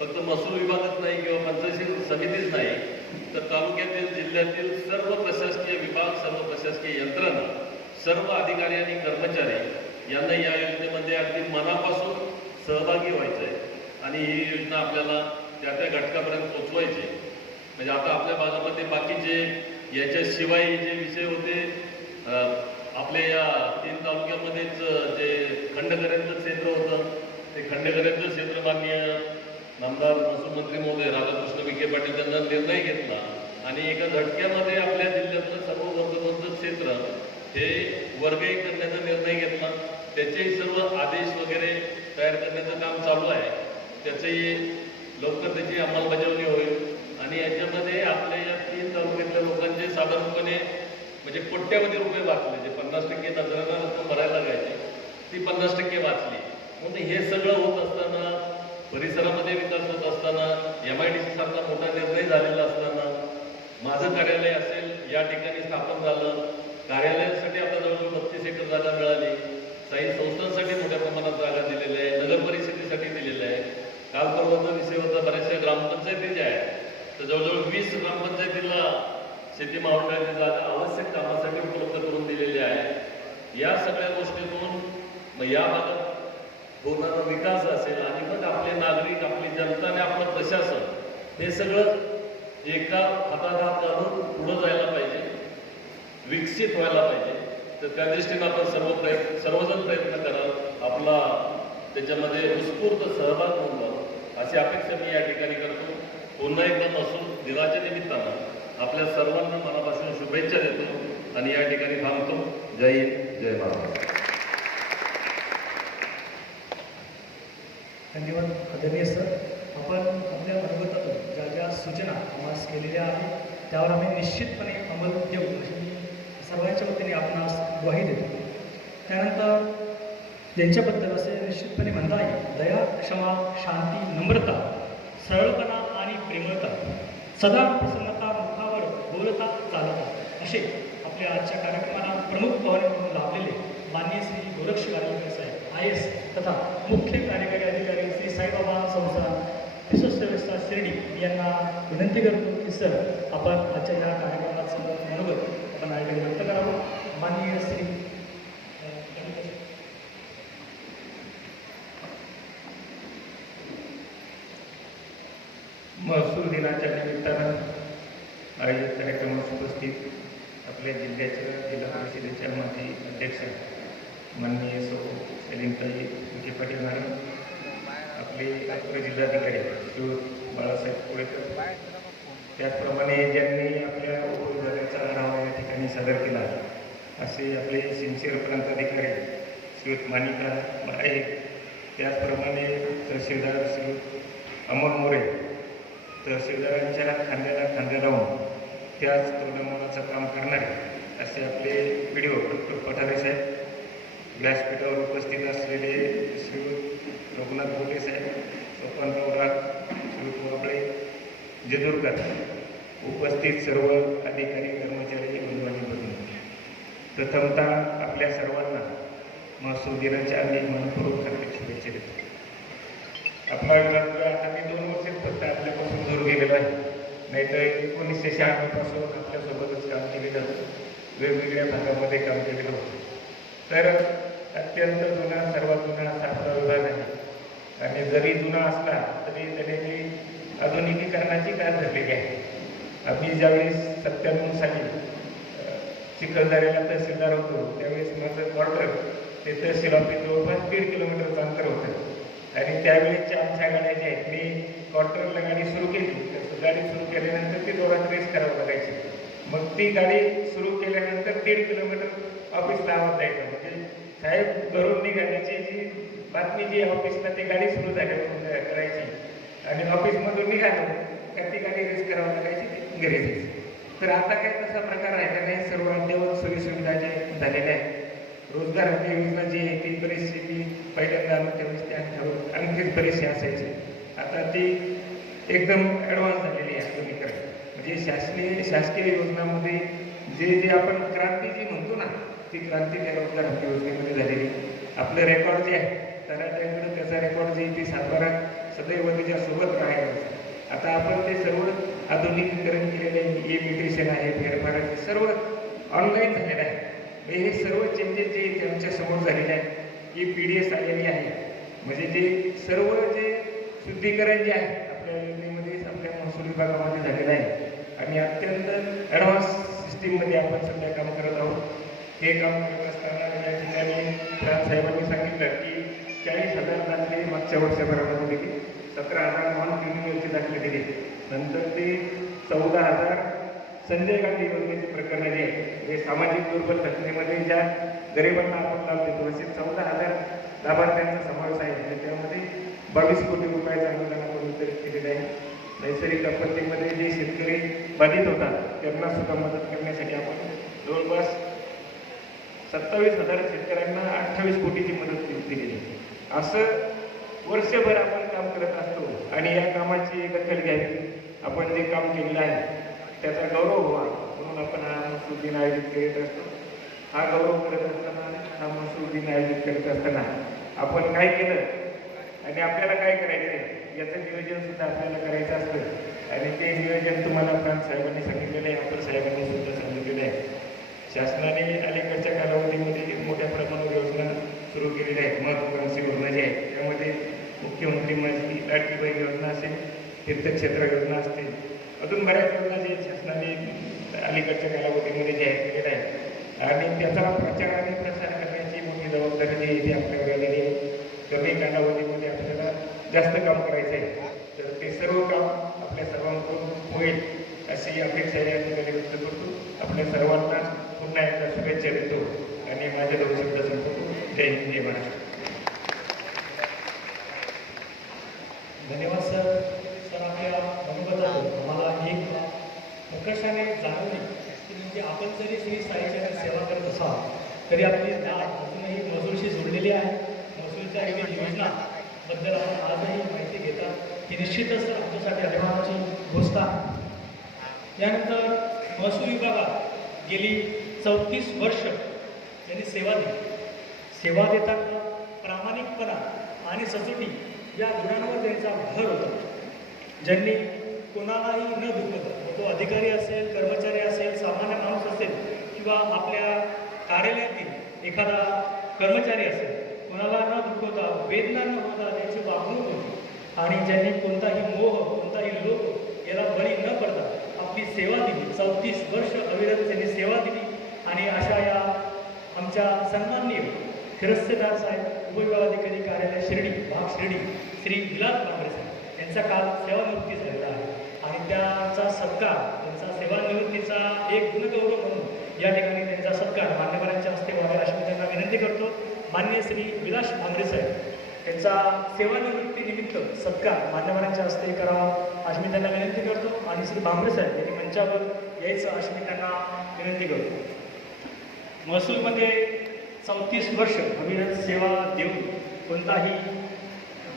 फक्त महसूल विभागच नाही किंवा पंचायत समितीच नाही, तर तालुक्यातील, जिल्ह्यातील सर्व प्रशासकीय विभाग, सर्व प्रशासकीय यंत्रणा, सर्व अधिकारी आणि कर्मचारी यांना या योजनेमध्ये अगदी मनापासून सहभागी व्हायचं आहे आणि ही योजना आपल्याला त्या त्या घटकापर्यंत पोचवायची. म्हणजे आता आपल्या भागामध्ये बाकीचे याच्याशिवाय जे विषय होते, आपल्या या 3 तालुक्यामध्येच जे खंडकऱ्यांचं क्षेत्र होतं, ते खंडकऱ्यांचं क्षेत्र माननीय नामदार महसूल मंत्री महोदय राधाकृष्ण विखे पाटील त्यांना निर्णय घेतला आणि एका झटक्यामध्ये आपल्या जिल्ह्यातलं सर्व वर्गबंध क्षेत्र हे वर्ग 1 करण्याचा निर्णय घेतला. त्याचे सर्व आदेश वगैरे तयार करण्याचं काम चालू आहे. त्याचंही लवकर त्याची अंमलबजावणी होईल आणि याच्यामध्ये आपल्या या 3 तालुक्यातल्या लोकांचे साधारणपणे म्हणजे कोट्यावधी रुपये वाचले. जे 50% नजराना रक्कम भरायला लागायची ती 50% वाचली. म्हणून हे सगळं होत असताना, परिसरामध्ये विकास होत असताना, MIDC सारखा मोठा निर्णय झालेला असताना, माझं कार्यालय असेल या ठिकाणी स्थापन झालं, कार्यालयासाठी आता जवळजवळ 32 एकर जागा मिळाली, काही संस्थांसाठी मोठ्या प्रमाणात जागा दिलेल्या आहे, नगर परिषदेसाठी दिलेल्या आहे. काल परवाचा विषय होता बऱ्याचशा ग्रामपंचायती ज्या आहेत, तर जवळजवळ 20 ग्रामपंचायतीला शेती महामंडळाची जागा आवश्यक कामासाठी उपलब्ध करून दिलेली आहे. या सगळ्या गोष्टीतून या भागात होणारा विकास असेल आणि मग आपले नागरिक, आपली जनता आणि आपलं प्रशासन हे सगळं एका हातात हात घालून पुढं जायला पाहिजे, विकसित व्हायला पाहिजे. तर त्या दृष्टीनं आपण सर्वजण प्रयत्न कराल, आपला त्याच्यामध्ये उत्स्फूर्त सहभाग नोंदवा अशी अपेक्षा मी या ठिकाणी करतो. पुन्हा एकदा महसूल दिनाच्या निमित्तानं आपल्या सर्वांना मनापासून शुभेच्छा देतो आणि या ठिकाणी थांबतो. जय हिंद, जय महाराष्ट्र. धन्यवाद आदरणीय सर. आपण आपल्या मनोगतातून ज्या ज्या सूचना आम्हाला केलेल्या आहेत त्यावर आम्ही निश्चितपणे अंमल देऊ अशी सर्वांच्या वतीने आपणास ग्वाही देतो. त्यानंतर त्यांच्याबद्दल असे निश्चितपणे म्हणता येईल, दया, क्षमा, शांती, नम्रता, सरळपणा आणि प्रेमळता, सदा प्रसन्नता, मुखावर बोलता चालता, असे आपल्या आजच्या कार्यक्रमाला प्रमुख पाहुणे म्हणून लाभलेले माननीय श्री गोरक्ष गाडीकर साहेब IAS तथा मुख्य कार्यकारी अधिकारी श्री साईबाबा संस्था विश्वसेवेचा शिर्डी यांना विनंती करतो की सर आपण आजच्या या कार्यक्रमाचं मनोगत आपण आयोजन व्यक्त करावं. माननीय श्री महसूल दिनाच्या निमित्तानं आयोजित कार्यक्रमास उपस्थित आपल्या जिल्हा परिषदेच्या माजी अध्यक्ष माननीय सौ सलीमताई विखे पाटील मॅडम, आपले अप्पर जिल्हाधिकारी श्री बाळासाहेब कोळेकर, त्याचप्रमाणे ज्यांनी आपल्या उपविभागाचा आढावा या ठिकाणी सादर केला असे आपले सिन्सिअर प्रांताधिकारी श्रीयुत मानिका आहे, त्याचप्रमाणे तहसीलदार श्री अमोल मोरे, तहसीलदारांच्या खांद्याला खांद्या लावून त्याच तोडमानाचं काम करणारे असे आपले व्हिडिओ डॉक्टर पठारे साहेब, व्यासपीठावर उपस्थित असलेले श्री रघुनाथ गोटे साहेब, सोपानराव राग, श्री वाबळे, जेदूरकर, उपस्थित सर्व अधिकारी कर्मचारी बंधू भगिनी, प्रथमतः आपल्या सर्वांना महसूल दिनाच्या अनेक मनपूर्वक हार्दिक शुभेच्छा देतो. आपला विभाग आता मी 2 वर्षात फक्त आपल्यापासून दूर गेलेला आहे, नाहीतर 1996 पासून आपल्यासोबतच काम केलेलं होतं, वेगवेगळ्या भागामध्ये काम केलेलं होतं. तर अत्यंत जुना, सर्वात जुना असा आपला विभाग आहे. आणि जरी जुना असला तरी त्याने आधुनिकीकरणाची कास धरलेली आहे. आम्ही ज्यावेळेस 97 साली चिखलदऱ्याला तहसीलदार होतो त्यावेळेस माझं क्वार्टर ते तहसील ऑफिस जवळपास 1.5 किलोमीटरचं अंतर होतं. आणि त्यावेळेसच्या आमच्या गाड्या ज्या आहेत, मी क्वार्टरला गाडी सुरू केली, तर गाडी सुरू केल्यानंतर ती जोरात रेस करावं लागायची. मग ती गाडी सुरू केल्यानंतर 1.5 किलोमीटर ऑफिसला आवाज द्यायचा, म्हणजे साहेब घरून निघाल्याची जी बातमी जी ऑफिसला ती गाडी सुरू झाल्यावर करायची. आणि ऑफिसमधून निघालं का ती गाडी रेस करावं लागायची, ती घरी जायची. तर आता काही तसा प्रकार राहिला नाही. सर्व अद्ययावत सोयीसुविधा जे झालेल्या आहेत, रोजगार हमी योजना जी आहे ती बरीचशी ती पहिल्यांदा आलो त्यावेळेस त्या आणखीच बरीचशी असायची. आता ती एकदम ॲडव्हान्स झालेली आहे आधुनिकरण. म्हणजे शासकीय योजनामध्ये जे आपण क्रांती जी म्हणतो ना, ती क्रांती त्या रोजगार हमी योजनेमध्ये झालेली. आपलं रेकॉर्ड जे आहे त्याकडे त्याचा रेकॉर्ड जे ती 7-12 सदैव त्याच्यासोबत राहायला. आता आपण ते सर्व आधुनिकीकरण केलेलं आहे. इमिग्रेशन आहे, फेरफार आहे, सर्व ऑनलाईन झालेलं आहे. हे सर्व चेंजेस जे त्यांच्या समोर झालेले आहेत, ही PDS आलेली आहे. म्हणजे जे सर्व जे शुद्धीकरण जे आहे आपल्या योजनेमध्ये आपल्या महसूल विभागामध्ये झालेलं आहे. आणि अत्यंत ॲडव्हान्स सिस्टीममध्ये आपण सध्या काम करत आहोत. हे काम करत असताना या ठिकाणी साहेबांनी सांगितलं की 40,000 दाखले मागच्या वर्षभरामध्ये दिली, 17,000 नॉन क्रिमिनलचे दाखले दिले. नंतर ते 14,000 संजय गांधी योजनेचे प्रकरण जे आहे, हे सामाजिक दुर्बल घटनेमध्ये ज्या गरिबांना आपण लाभ देतो असे 14,000 लाभार्थ्यांचा समावेश आहे. आणि त्यामध्ये 22 कोटी रुपयाचं अनुदान आपण वितरित केलेलं आहे. नैसर्गिक आपत्तीमध्ये जे शेतकरी बाधित होतात त्यांना सुद्धा मदत करण्यासाठी आपण जवळपास 27,000 शेतकऱ्यांना 28 कोटीची मदत दिलेली. असं वर्षभर आपण काम करत असतो. आणि या कामाची दखल घ्यावी, आपण जे काम केलेलं आहे त्याचा गौरव व्हावा म्हणून आपण हा महसूल दिन आयोजित करीत असतो. हा गौरव करत असताना, हा महसूल दिन आयोजित करीत असताना आपण काय केलं आणि आपल्याला काय करायचं आहे याचं नियोजन सुद्धा आपल्याला करायचं असतं. आणि ते नियोजन तुम्हाला प्रांत साहेबांनी सांगितलेलं आहे, आपण साहेबांनी सुद्धा सांगितलेलं आहे. शासनाने अलीकडच्या कालावधीमध्ये मोठ्या प्रमाणावर योजना सुरू केलेल्या आहेत. महत्त्वाकांक्षी योजना जी आहे त्यामध्ये मुख्यमंत्री माझी लाडकी बहीण योजना असेल, तीर्थक्षेत्र योजना असतील, अजून बऱ्याच योजना जे शासनाने अलीकडच्या कालावधीमध्ये जाहीर केलेल्या आहेत. आणि त्याचा प्रचार आणि प्रसार करण्याची मोठी जबाबदारी जी आहे ती आपल्याकडे आलेली आहे. कमी कालावधीमध्ये आपल्याला जास्त काम करायचं आहे, तर ते सर्व काम आपल्या सर्वांकडून होईल अशी अपेक्षा या ठिकाणी व्यक्त करतो. आपल्या सर्वांना पुन्हा एकदा शुभेच्छा देतो आणि माझे 2 शब्द संपवतो. जय हिंद, जय महाराष्ट्र. धन्यवाद सर. सर आपल्या मनोगतातून आम्हाला एक प्रकर्षाने जाणवले की म्हणजे आपण जरी श्री साईच्या सेवा करत असाल तरी आपली दाट अजूनही महसूलशी जोडलेली आहे. महसूलच्या विविध योजनाबद्दल आपण आजही माहिती घेतात ही निश्चितच आमच्यासाठी अभिमानाची गोष्ट आहे. यानंतर महसूल विभागात गेली 34 वर्ष यांनी सेवा दिली. सेवा देताना प्रामाणिकपणा आणि सचोटी या गुणांवर त्यांचा भर होता. ज्यांनी कोणालाही न दुखवता, तो अधिकारी असेल, कर्मचारी असेल, सामान्य माणूस असेल किंवा आपल्या कार्यालयातील एखादा कर्मचारी असेल, कोणाला न दुखवता, वेदना न होता त्यांची वागणूक होती. आणि ज्यांनी कोणताही मोह, कोणताही लोभ याला बळी न पडता आपली सेवा दिली. 34 वर्ष अविरत त्यांनी सेवा दिली. आणि अशा या आमच्या सन्माननीय शिरस्तेदार साहेब, उपविभागाधिकारी कार्यालय शिर्डी, भाग शिर्डी, श्री विलास भांबरे साहेब यांचा काल सेवानिवृत्ती झालेला आहे. आणि त्याचा सत्कार, त्यांचा सेवानिवृत्तीचा एक गुणगौरव म्हणून या ठिकाणी त्यांचा सत्कार मान्यवरांच्या हस्ते व्हावा अशी मी त्यांना विनंती करतो. मान्य श्री विलास भांबरे साहेब त्यांचा सेवानिवृत्तीनिमित्त सत्कार मान्यवरांच्या हस्ते करावा अशी मी त्यांना विनंती करतो. आणि श्री भांबरे साहेब यांनी मंचावर यायचं अशी मी त्यांना विनंती करतो. महसूलमध्ये 34 वर्ष अविरत सेवा देऊन कोणताही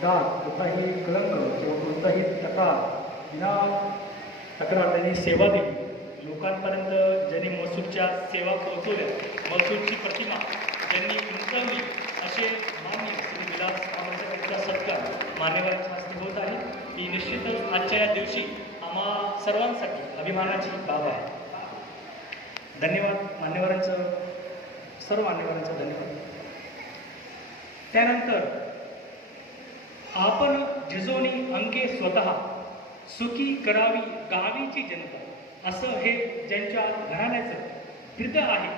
डाग, कोणताही कलंक किंवा कोणताही तक्रार त्यांनी सेवा दिली. लोकांपर्यंत ज्यांनी महसूलच्या सेवा पोहोचवल्या, महसूलची प्रतिमा ज्यांनी उंचावली असे मान्य श्री विलास भांबरे यांचा सत्कार मान्यवरांच्या हस्ते होत आहे. ही निश्चितच आजच्या या दिवशी आम्हा सर्वांसाठी अभिमानाची बाब आहे. धन्यवाद मान्यवरांचं, सर्व मान्यवरांचं धन्यवाद. त्यानंतर आपण जिजोनी अंके स्वतः सुखी करावी गावीची जनता असं हे ज्यांच्या घराण्याचं हृदय आहे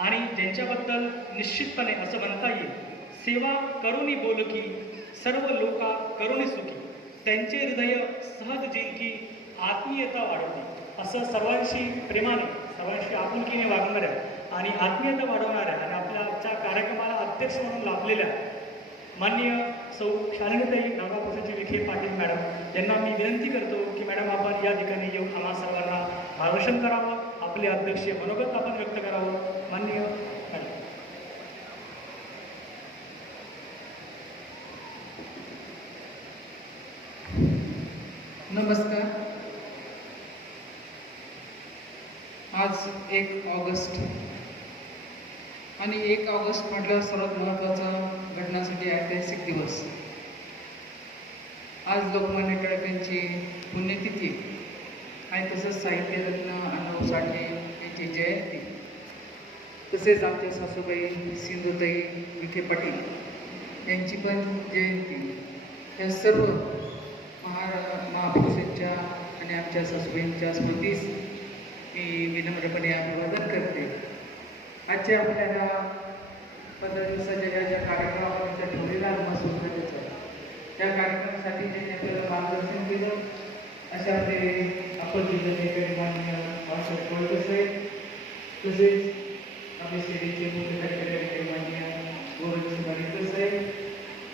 आणि ज्यांच्याबद्दल निश्चितपणे असं म्हणता येईल, सेवा करुणी बोलकी सर्व लोका करुणी सुखी, त्यांचे हृदय सहज जिंकी आत्मीयता वाढवते. असं सर्वांशी प्रेमाने, सर्वांशी आपुलकीने वागणाऱ्या आणि आत्मीयता वाढवणाऱ्या आणि आपल्या आजच्या कार्यक्रमाला अध्यक्ष म्हणून लाभलेल्या माननीय सौ शालिनीताई नागापूरची विखे पाटील मॅडम यांना मी विनंती करतो की मॅडम आपण या ठिकाणी येऊन आम्हा सर्वांना मार्गदर्शन करावं, आपले अध्यक्ष मनोगत आपण व्यक्त करावं. माननीय मॅडम. नमस्कार. आज 1 ऑगस्ट आणि 1 ऑगस्ट म्हटलं सर्वात महत्त्वाचा घटनासाठी ऐतिहासिक दिवस. आज लोकमान्य टिळक यांची पुण्यतिथी आणि तसंच साहित्यरत्न अण्णाभाऊ साठे यांची जयंती, तसेच आमच्या सासूबाई सिंधुताई विखे पाटील यांची पण जयंती. या सर्व महापुरुषांच्या आणि आमच्या सासूबाईंच्या स्मृतीस मी विनम्रपणे अभिवादन करते. आजच्या आपल्याला 15 दिवसाच्या ज्या कार्यक्रमाचा ठेवलेला महसूल खात्याचा, त्या कार्यक्रमासाठी त्यांनी आपल्याला मार्गदर्शन केलं अशा आपले अपर जिल्हाधिकारी माननीय बाळासाहेब कोळकर साहेब, तसेच आपले शिर्डीचे मुख्य कार्यकारी माननीय गोरख बारीकर साहेब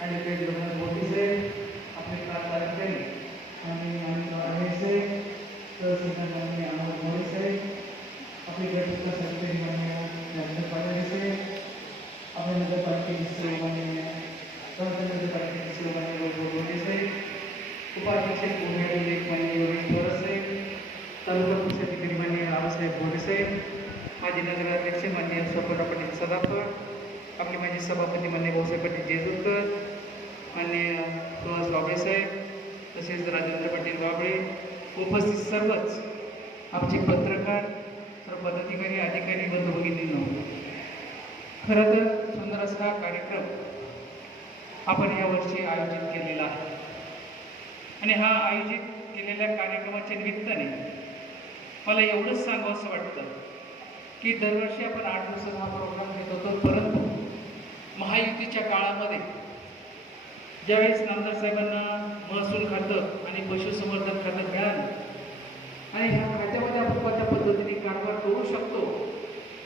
आणि काही रमण मोठी साहेब, आपले कार्यकारी आणि माननीय अनिल साहेब, तर माननीय अमोल मोरे साहेब, आपले गटविकास अधिकारी माननीय नरेंद्र पाटील साहेब, आपल्या नगरपालिकेचे सर्वमान्य नगरपालिकेचे सर्वमान्य वैभव साहेब, उपाध्यक्ष पुण्यातील एक माननीय योगेश थोरात साहेब, तालुका कृषी अधिकारी माननीय रावसाहेब भोरे साहेब, माजी नगराध्यक्ष माननीय स्वप्ना पाटील सदाफळ, आपले माजी सभापती माननीय भाऊसाहेब पाटील जेजुरकर, माननीय सुहास बाबळे साहेब, तसेच राजेंद्र पाटील बाबळे, उपस्थित सर्वच आमचे पत्रकार, सर्व पदाधिकारी, अधिकारी, बंधू भगिनींनो, खरं तर सुंदर असा हा कार्यक्रम आपण यावर्षी आयोजित केलेला आहे. आणि हा आयोजित केलेल्या कार्यक्रमाच्या निमित्ताने मला एवढंच सांगावं असं वाटतं की दरवर्षी आपण 8 दिवसाचा हा प्रोग्राम घेत होतो, परंतु महायुतीच्या काळामध्ये ज्यावेळेस नामदार साहेबांना महसूल खातं आणि पशुसंवर्धन खातं मिळालं आणि ह्या खात्यामध्ये आपण कोणत्या पद्धतीने कारभार करू शकतो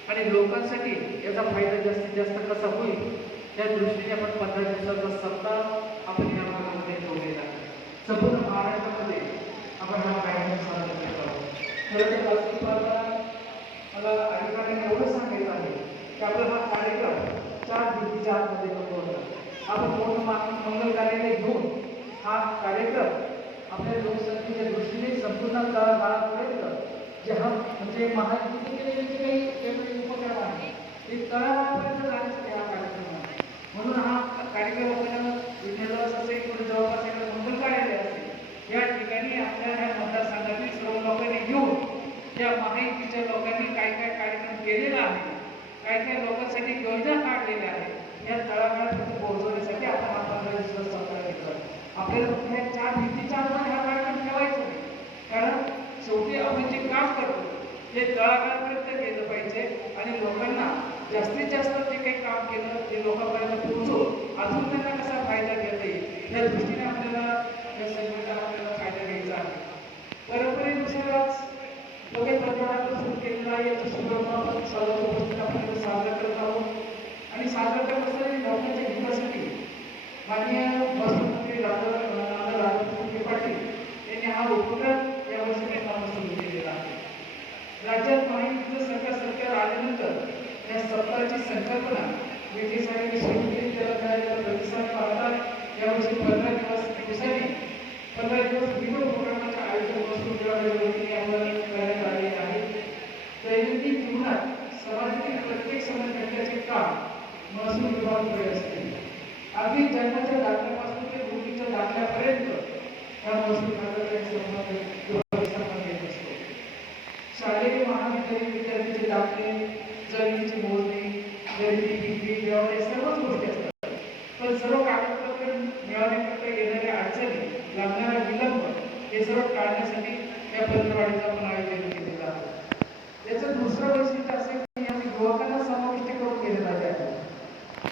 आणि लोकांसाठी याचा फायदा जास्तीत जास्त कसा होईल या दृष्टीने आपण 15 दिवसाचा सप्ताह आपण या भागामध्ये ठेवलेला आहे. संपूर्ण महाराष्ट्रामध्ये आपण हा कार्यक्रम साजरा करत आहोत. खरं तर वास्तविक पाहता मला अधिकाऱ्यांनी एवढं सांगायचं आहे की आपला हा कार्यक्रम 4 भिंतीच्या आतमध्ये नको होता. आपण मोठं मंगल कार्यालय घेऊन हा कार्यक्रम आपल्या लोकसंख्येच्या दृष्टीने संपूर्ण तळागाळापर्यंत जे हा म्हणजे महायुतीचे जे काही वेगवेगळे उपक्रम आहे ते तळागाळापर्यंत जाण्यासाठी हा कार्यक्रम आहे. म्हणून हा कार्यक्रम आपण विठ्ठलदास असेल किंवा जवळपास एखादं मंगल कार्यालय असेल या ठिकाणी आपल्या ह्या मतदारसंघातील सर्व लोकांनी घेऊन त्या महायुतीच्या लोकांनी काय काय कार्यक्रम केलेला आहे, काय काय लोकांसाठी योजना काढलेल्या आहेत, या तळागाळापर्यंत पोहोचवण्यासाठी आपण हा 15 दिवसाचा सप्ताह घेतला. आपल्याला फक्त या 4 भिंतीच्या आतमध्ये हा कार्यक्रम ठेवायचा नाही, कारण शेवटी आपण जे काम करतो ते तळागाळापर्यंत गेलं पाहिजे आणि लोकांना जास्तीत जास्त जे काही काम केलं ते लोकांपर्यंत पोहोचू अजून त्यांना कसा फायदा घेता येईल या दृष्टीने आपल्याला या संघटनेचा आपल्याला फायदा घ्यायचा आहे. परंपरेनुसारच नवीन पंधरवडा सुरू केलेला आहे. याचा शुभारंभ आपण सर्वांच्या उपस्थित आपण साजरा करत आहोत आणि साजरा करत असताना लोकांच्या हितासाठी माननीय महसूल मंत्री राधाकृष्ण पाटील यांनी हा उपक्रम यावर्षी नेमणूक सुरू केलेला आहे. राज्यात महायुतीचं सरकार आल्यानंतर या सप्ताहाची संकल्पना विखे साहेबांनी सुरू केली. त्याला मिळालेला प्रतिसाद पाहता यावर्षी 15 दिवसांनी 15 दिवस विविध उपक्रमांचे आयोजन महसूल विभागाच्या वतीने अंमलात करण्यात आले आहे. दैनंदिन जीवनात समाजातील प्रत्येक समस्यांचे काम महसूल विभागाकडे असते. अगदी जन्माच्या दाखल्यापासून ते मृत्यूच्या दाखल्यापर्यंत या महसूल विभागाकडे संबंध येत असतो. शालेय महाविद्यालयीन विद्यार्थ्यांचे दाखले, जमिनीची मोजणी, गरिबी, विक्री, व्यवहार या सर्वच गोष्टी असतात. पण सर्व कागदपत्र मिळवण्याकरता येणाऱ्या अडचणी, लागणारा विलंब हे सर्व टाळण्यासाठी या पंधरवड्याचं आपण आयोजन केलेलं आहे. याचं दुसरं वैशिष्ट्य असे की यात युवकांना समाविष्ट करून केले जाते आहे.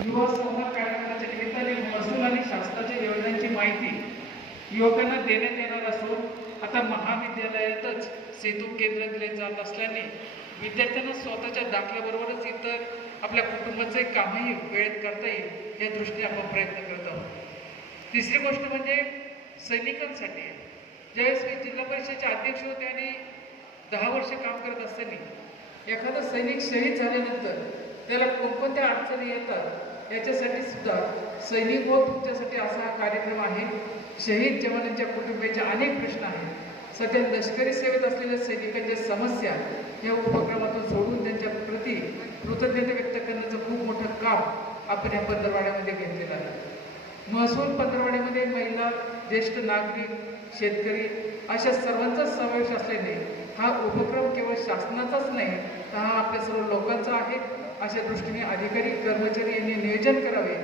युवा संवाद कार्यक्रमाच्या निमित्ताने महसूल आणि शासनाच्या योजनांची माहिती युवकांना देण्यात येणार असून आता महाविद्यालयातच सेतू केंद्र दिले जात असल्याने विद्यार्थ्यांना स्वतःच्या दाखल्याबरोबरच इतर आपल्या कुटुंबाचे कामही वेळेत करता येईल या दृष्टीने आपण प्रयत्न करत आहोत. तिसरी गोष्ट म्हणजे सैनिकांसाठी ज्यावेळेस मी जिल्हा परिषदेचे अध्यक्ष होते आणि 10 वर्ष काम करत असताना एखादा सैनिक शहीद झाल्यानंतर त्याला कोणकोणत्या अडचणी येतात याच्यासाठी सुद्धा सैनिक व तुमच्यासाठी असा हा कार्यक्रम आहे. शहीद जवानांच्या कुटुंबियांचे अनेक प्रश्न आहेत. सध्या लष्करी सेवेत असलेल्या सैनिकांच्या समस्या या उपक्रमातून सोडून त्यांच्या प्रती कृतज्ञता व्यक्त करण्याचं खूप मोठं काम आपण या पंधरवड्यामध्ये घेतलेलं आहे. महसूल पंधरवड्यामध्ये महिला, ज्येष्ठ नागरिक, शेतकरी अशा सर्वांचाच समावेश असल्याने हा उपक्रम केवळ शासनाचाच नाही तर हा आपल्या सर्व लोकांचा आहे. अशा दृष्टीने अधिकारी, कर्मचारी यांनी नियोजन करावे.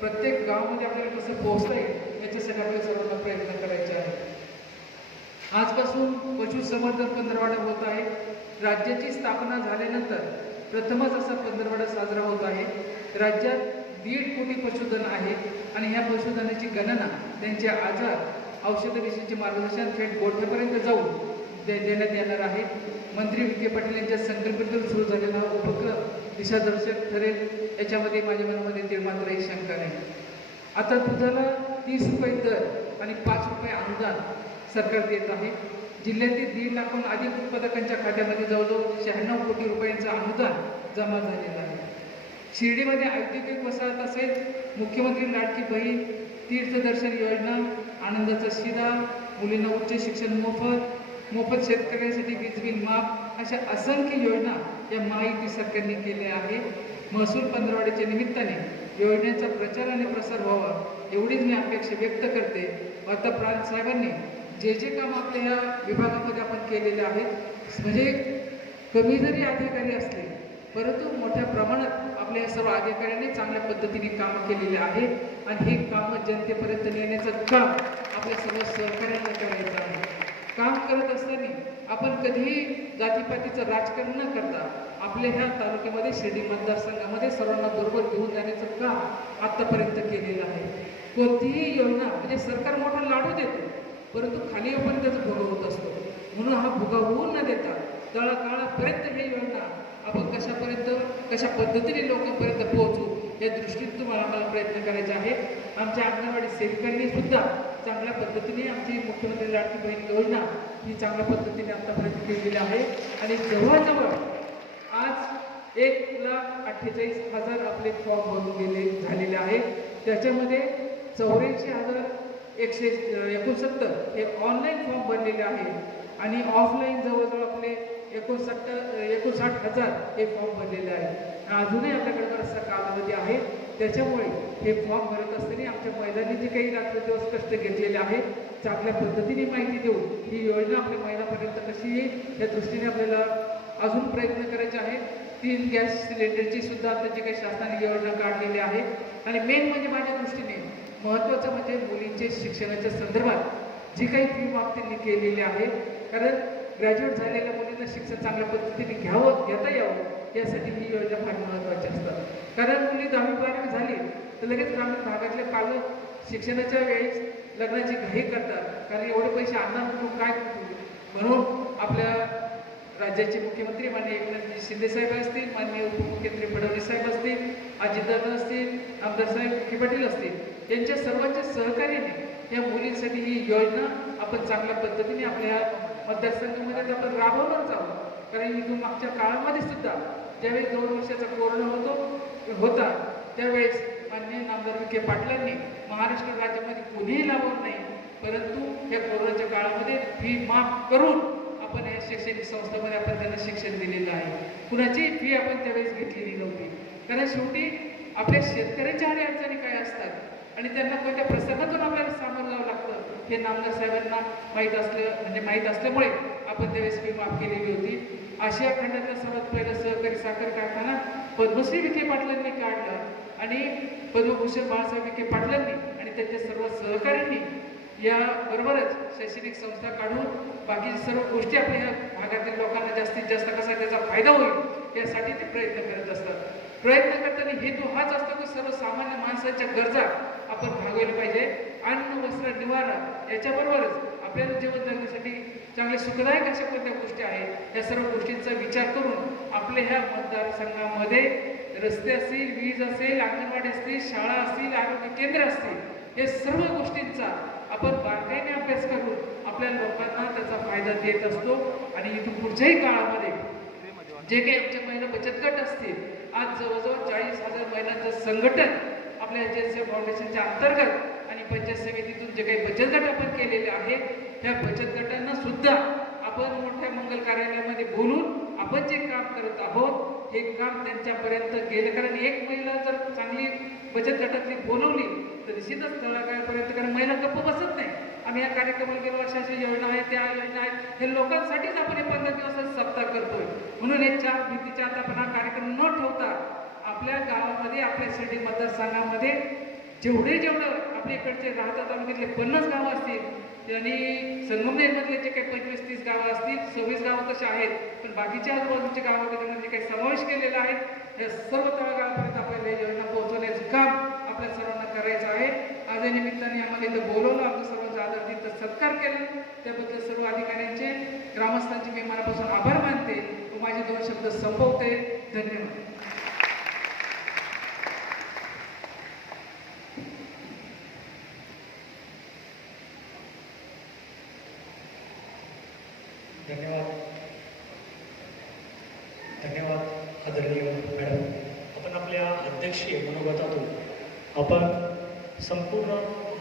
प्रत्येक गावामध्ये आपल्याला कसं पोहोचता येईल याच्यासाठी आपल्याला सर्वांना प्रयत्न करायचे आहे. आजपासून पशुसंवर्धन पंधरवडा होत आहे. राज्याची स्थापना झाल्यानंतर प्रथमच असा पंधरवडा साजरा होत आहे. राज्यात 1.5 कोटी पशुधन आहे आणि ह्या पशुधनाची गणना, त्यांचे आजार, औषधविषयीचे मार्गदर्शन थेट गोठ्यापर्यंत जाऊन देण्यात येणार आहे. मंत्री विखे पाटील यांच्या संकल्पनेतून सुरू झालेला हा उपक्रम दिशादर्शक ठरेल याच्यामध्ये माझ्या मनामध्ये निर्मात्राही शंका नाही. आता दुधाला 30 रुपये दर आणि 5 रुपये अनुदान सरकार देत आहे. जिल्ह्यातील 1.5 लाखाहून अधिक उत्पादकांच्या खात्यामध्ये जवळजवळ 96 कोटी रुपयांचं अनुदान जमा झालेलं आहे. शिर्डीमध्ये औद्योगिक वसाहत असेल, मुख्यमंत्री लाडकी बहीण, तीर्थदर्शन योजना, आनंदाचा शिरा, मुलींना उच्च शिक्षण मोफत शेतकऱ्यांसाठी वीज बिल माफ अशा असंख्य योजना या महायुती सरकारने केल्या आहे. महसूल पंधरवड्याच्या निमित्ताने योजनेचा प्रचार आणि प्रसार व्हावा एवढीच मी अपेक्षा व्यक्त करते. आता प्रांत साहेबांनी जे काम आपल्या ह्या विभागामध्ये आपण केलेले आहेत, म्हणजे कमी जरी अधिकारी असले परंतु मोठ्या प्रमाणात आपल्या या सर्व अधिकाऱ्यांनी चांगल्या पद्धतीने कामं केलेले आहेत आणि हे कामं जनतेपर्यंत नेण्याचं काम आपल्या सर्व सहकार्यांना करायचं आहे. काम करत असताना आपण कधीही जातीपातीचं राजकारण न करता आपल्या ह्या तालुक्यामध्ये शिर्डी मतदारसंघामध्ये सर्वांना बरोबर घेऊन जाण्याचं काम आत्तापर्यंत केलेलं आहे. कोणतीही योजना म्हणजे सरकार मोठा लाडू देतो परंतु खाली आपण त्याचं भोगवत असतो. म्हणून हा भोगवून न देता तळागाळापर्यंत ही योजना आपण कशा पद्धतीने लोकांपर्यंत पोहोचू या दृष्टीने तुम्हाला आम्हाला प्रयत्न करायचे आहे. आमच्या अंगणवाडी सेविकांनी सुद्धा चांगल्या पद्धतीने आमची मुख्यमंत्री लाडकी बहीण योजना ही चांगल्या पद्धतीने आतापर्यंत केलेली आहे आणि जवळजवळ आज 1,48,000 आपले फॉर्म भरून झालेले आहेत. त्याच्यामध्ये 84,169 हे ऑनलाईन फॉर्म भरलेले आहेत आणि ऑफलाईन जवळजवळ आपले 59,000 हे फॉर्म भरलेले आहेत. अजूनही आपल्याकडे बराचसा कालावधी आहे. त्याच्यामुळे हे फॉर्म भरत असताना आमच्या महिलांनी जे काही रात्रदिवस कष्ट घेतलेले आहेत चांगल्या पद्धतीने माहिती देऊन ही योजना आपल्या महिलांपर्यंत कशी येईल या दृष्टीने आपल्याला अजून प्रयत्न करायचे आहेत. 3 गॅस सिलेंडरची सुद्धा आता जी काही शासनाने योजना काढलेली आहे. आणि मेन म्हणजे माझ्या दृष्टीने महत्त्वाचं म्हणजे मुलींचे शिक्षणाच्या संदर्भात जी काही फी माफ त्यांनी केलेली आहे. कारण ग्रॅज्युएट झालेल्या मुलींना शिक्षण चांगल्या पद्धतीने घेता यावं यासाठी ही योजना फार महत्त्वाची असतात. कारण मुली 10वी-12वी झाली तर लगेच ग्रामीण भागातले पालक शिक्षणाच्या वेळेस लग्नाची घाई करतात. कारण एवढे पैसे आणणार कुठून काय कुठून. म्हणून आपल्या राज्याचे मुख्यमंत्री माननीय एकनाथजी शिंदे साहेब असतील, माननीय उपमुख्यमंत्री फडणवीस साहेब असतील, अजितदादा असतील, आमदार साहेब विखे पाटील असतील, यांच्या सर्वांच्या सहकार्याने या मुलींसाठी ही योजना आपण चांगल्या पद्धतीने आपल्या मतदारसंघामध्ये आपण राबवणारच आहोत. कारण इथून मागच्या काळामध्ये सुद्धा ज्यावेळेस 2 वर्षाचा कोरोना होता त्यावेळेस माननीय नामदार विखे पाटलांनी महाराष्ट्र राज्यामध्ये कोणीही लाभवलं नाही. परंतु या कोरोनाच्या काळामध्ये फी माफ करून आपण या शैक्षणिक संस्थांमध्ये आपण त्यांना शिक्षण दिलेलं आहे. कुणाचीही फी आपण त्यावेळेस घेतलेली नव्हती. कारण शेवटी आपल्या शेतकऱ्यांच्या अडचणी काय असतात आणि त्यांना कोणत्या प्रसंगातून आपल्याला सामोरं जावं लागतं हे नामदार साहेबांना माहीत असल्यामुळे आपण त्यावेळेस फी माफ केलेली होती. आशिया खंडातला सर्वात पहिला सहकारी साखर कारखाना पद्मश्री विखे पाटलांनी काढला आणि पद्मभूषण बाळासाहेब विखे पाटलांनी आणि त्यांच्या सर्व सहकाऱ्यांनी याबरोबरच शैक्षणिक संस्था काढून बाकी सर्व गोष्टी आपल्या या भागातील लोकांना जास्तीत जास्त कसा त्याचा फायदा होईल यासाठी ते प्रयत्न करत असतात. प्रयत्न करताना हेतू हाच असतो की सर्वसामान्य माणसाच्या गरजा आपण भागवल्या पाहिजे. अन्न वस्त्र निवारा याच्याबरोबरच आपल्याला जीवन जगण्यासाठी चांगले सुखदायक अशा कोणत्या गोष्टी आहेत या सर्व गोष्टींचा विचार करून आपल्या ह्या मतदारसंघामध्ये रस्ते असतील, वीज असेल, अंगणवाडी असतील, शाळा असतील, आरोग्य केंद्र असतील, हे सर्व गोष्टींचा आपण बारकाईने अभ्यास करून आपल्या लोकांना त्याचा फायदा देत असतो. आणि इथून पुढच्याही काळामध्ये जे काही आमच्या महिला बचत गट असतील, आज जवळजवळ 40,000 महिलांचं संघटन आपल्या एजन्सी फाउंडेशनच्या अंतर्गत आणि पंचायत समितीतून जे काही बचत गट आपण केलेले आहेत त्या बचत गटांना सुद्धा आपण मोठ्या मंगल कार्यालयामध्ये बोलून आपण जे काम करत आहोत हे काम त्यांच्यापर्यंत गेलं. कारण एक महिला जर चांगली बचत गटातली बोलवली तर निश्चितच तळागाळापर्यंत, कारण महिला गप्प बसत नाही. आम्ही या कार्यक्रमाला गेलो, अशा योजना आहेत, त्या योजना आहेत, हे लोकांसाठीच आपण हे 15 दिवसाचा सप्ताह करतोय. म्हणून हे 4 भिंतीच्या आत आपण हा कार्यक्रम न ठेवता आपल्या गावामध्ये आपल्या शिर्डी मतदारसंघामध्ये जेवढं आपल्या इकडचे राहतात तालुक्यातले 50 गावं असतील आणि संगमनेरमधले जे काही 25-30 गावं असतील, 26 गावं तसे आहेत, पण बाकीच्या आजूबाजूचे गावं त्याच्यामध्ये जे काही समावेश केलेला आहे या सर्व तळागाळापर्यंत आपल्याला ही योजना पोहोचवण्याचं काम आपल्या सर्वांना करायचं आहे. आज या निमित्ताने आम्हाला इथं बोलवलं, आमच्या सर्वांचा आदरातिथ्य सत्कार केला, त्याबद्दल सर्व अधिकाऱ्यांचे, ग्रामस्थांचे मी मनापासून आभार मानते. माझे 2 शब्द संपवते. धन्यवाद. धन्यवाद आदरणीय मॅडम. आपण आपल्या अध्यक्षीय मनोगतातून आपण संपूर्ण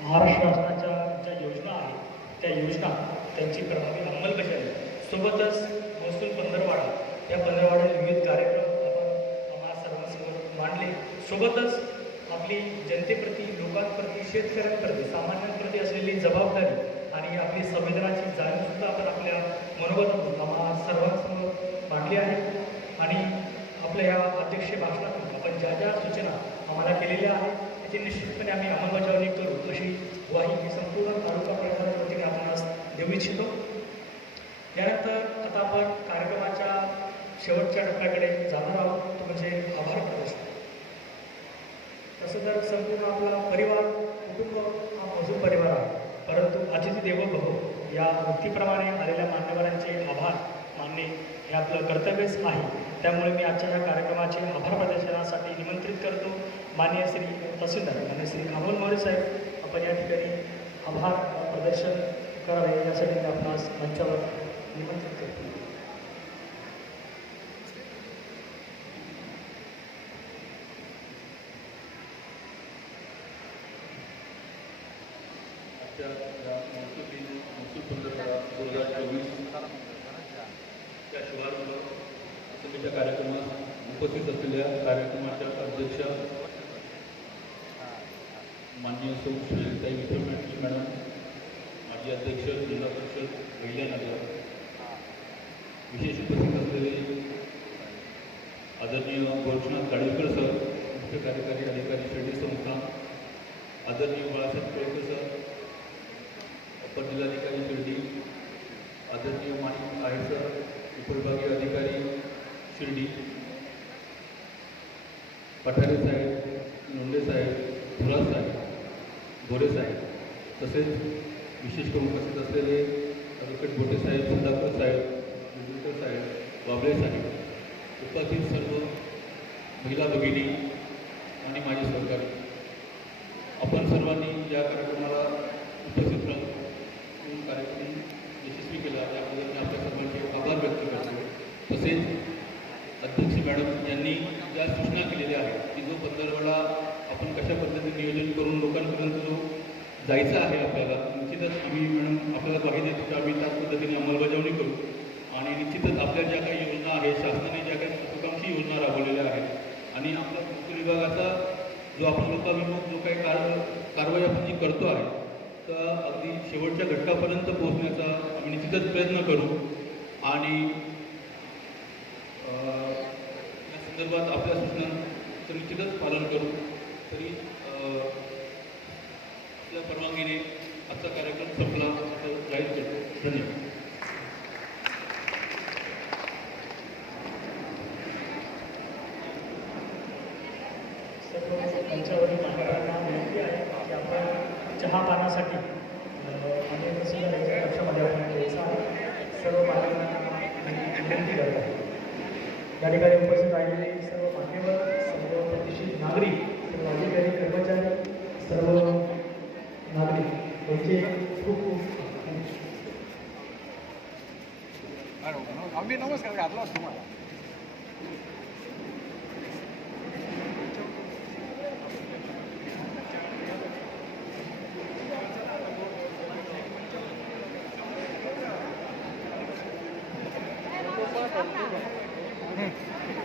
महाराष्ट्र शासनाच्या ज्या योजना आहेत त्या योजना त्यांची प्रभावी अंमलबजावणी सोबतच महसूल पंधरवाडा या पंधरवाड्यात विविध कार्यक्रम आपण आम्हाला सर्वांसमोर मांडले. सोबतच आपली जनतेप्रती, लोकांप्रती, शेतकऱ्यांप्रती, सामान्यांप्रती असलेली जबाबदारी आणि आपली संवेदनाची जाणीवसुद्धा आपण आपल्या मनोगतातून आम्हाला सर्वांसमोर मांडली आहे. आणि आपल्या या अध्यक्षीय भाषणातून आपण ज्या ज्या सूचना आम्हाला केलेल्या आहेत त्याची निश्चितपणे आम्ही अंमलबजावणी करू अशी ग्वाही ही संपूर्ण तालुका प्रशासनाच्या वतीने आपणास देऊ इच्छितो. यानंतर आता आपण कार्यक्रमाच्या शेवटच्या टप्प्याकडे जाणार आहोत, तो म्हणजे आभार प्रदर्शन. तसं तर संपूर्ण आपला परिवार, कुटुंब हा मजूर परिवार आहे, परंतु अतिथी देवो भव या वृत्तीप्रमाणे आलेल्या मान्यवरांचे आभार मानणे हे आपलं कर्तव्यच आहे. त्यामुळे मी आजच्या या कार्यक्रमाचे आभार प्रदर्शनासाठी निमंत्रित करतो माननीय श्री तहसीलदार, माननीय श्री अमोल मोरे साहेब, आपण या ठिकाणी आभार प्रदर्शन करावे यासाठी मी आपणास मंचावर निमंत्रित करतो. सांस्कृतिक महसूल पंधरवडा 2024 च्या शुभारंभ समितीच्या कार्यक्रमास उपस्थित असलेल्या कार्यक्रमाच्या अध्यक्षा माननीय सौ श्रीताई विठ्ठल पाटील मॅडम, माजी अध्यक्ष जिल्हा परिषद अहिल्यानगर, विशेष उपस्थित असलेले आदरणीय गोरक्षनाथ गाडीकर सर, मुख्य कार्यकारी अधिकारी शिर्डी संस्थान, आदरणीय बाळासाहेब कोळकर सर, अपर जिल्हाधिकारी शिर्डी, आदरणीय माणिक आहे सर, उपविभागीय अधिकारी शिर्डी, पठारे साहेब, लोंढे साहेब, धुराज साहेब, गोरे साहेब, तसेच विशेष करून उपस्थित असलेले ॲडव्होकेट गोटे साहेब, सुधाकर साहेब, विजयकर साहेब, बाबळे साहेब, उपस्थित सर्व महिला भगिनी आणि माझे सहकारी, आपण सर्वांनी या कार्यक्रमाला उपस्थित राहून कार्यक्रम यशस्वी केला त्याबद्दल मी आपल्या सर्वांचे आभार व्यक्त करतो. तसेच अध्यक्ष मॅडम यांनी ज्या सूचना केलेल्या आहेत की जो पंधरवडा आपण कशा पद्धतीने नियोजन करून लोकांपर्यंत जो जायचा आहे आपल्याला, निश्चितच आम्ही मॅडम आपल्याला ग्वाही देतो की आम्ही त्याच पद्धतीने अंमलबजावणी करू आणि निश्चितच आपल्या ज्या काही योजना आहेत, शासनाने ज्या काही महत्त्वाकांक्षी योजना राबवलेल्या आहेत आणि आपल्या महसूल विभागाचा जो आपण लोकाभिमुख जो काही कारवाई आपण जी करतो आहे तर अगदी शेवटच्या घटकापर्यंत पोहोचण्याचा आम्ही निश्चितच प्रयत्न करू आणि या संदर्भात आपल्या सूचनांचं निश्चितच पालन करू. तरी आपल्या परवानगीने आजचा कार्यक्रम संपला असं जाहीर करतो. धन्यवाद. त्यांच्यावरील मान्यवरांना विनंती आहे की आपण चहापानासाठी आणि तहसीलदारांच्या कक्षामध्ये आपण द्यायचं आहे. सर्व मान्यवरांना विनंती करत आहे. या ठिकाणी उपस्थित राहिलेले सर्व मान्यवर, सर्व प्रतिष्ठित नागरिक, सर्व अधिकारी, कर्मचारी, सर्व नागरिक यांचे खूप खूप आम्ही नमस्कार घातला तुम्हाला. हं.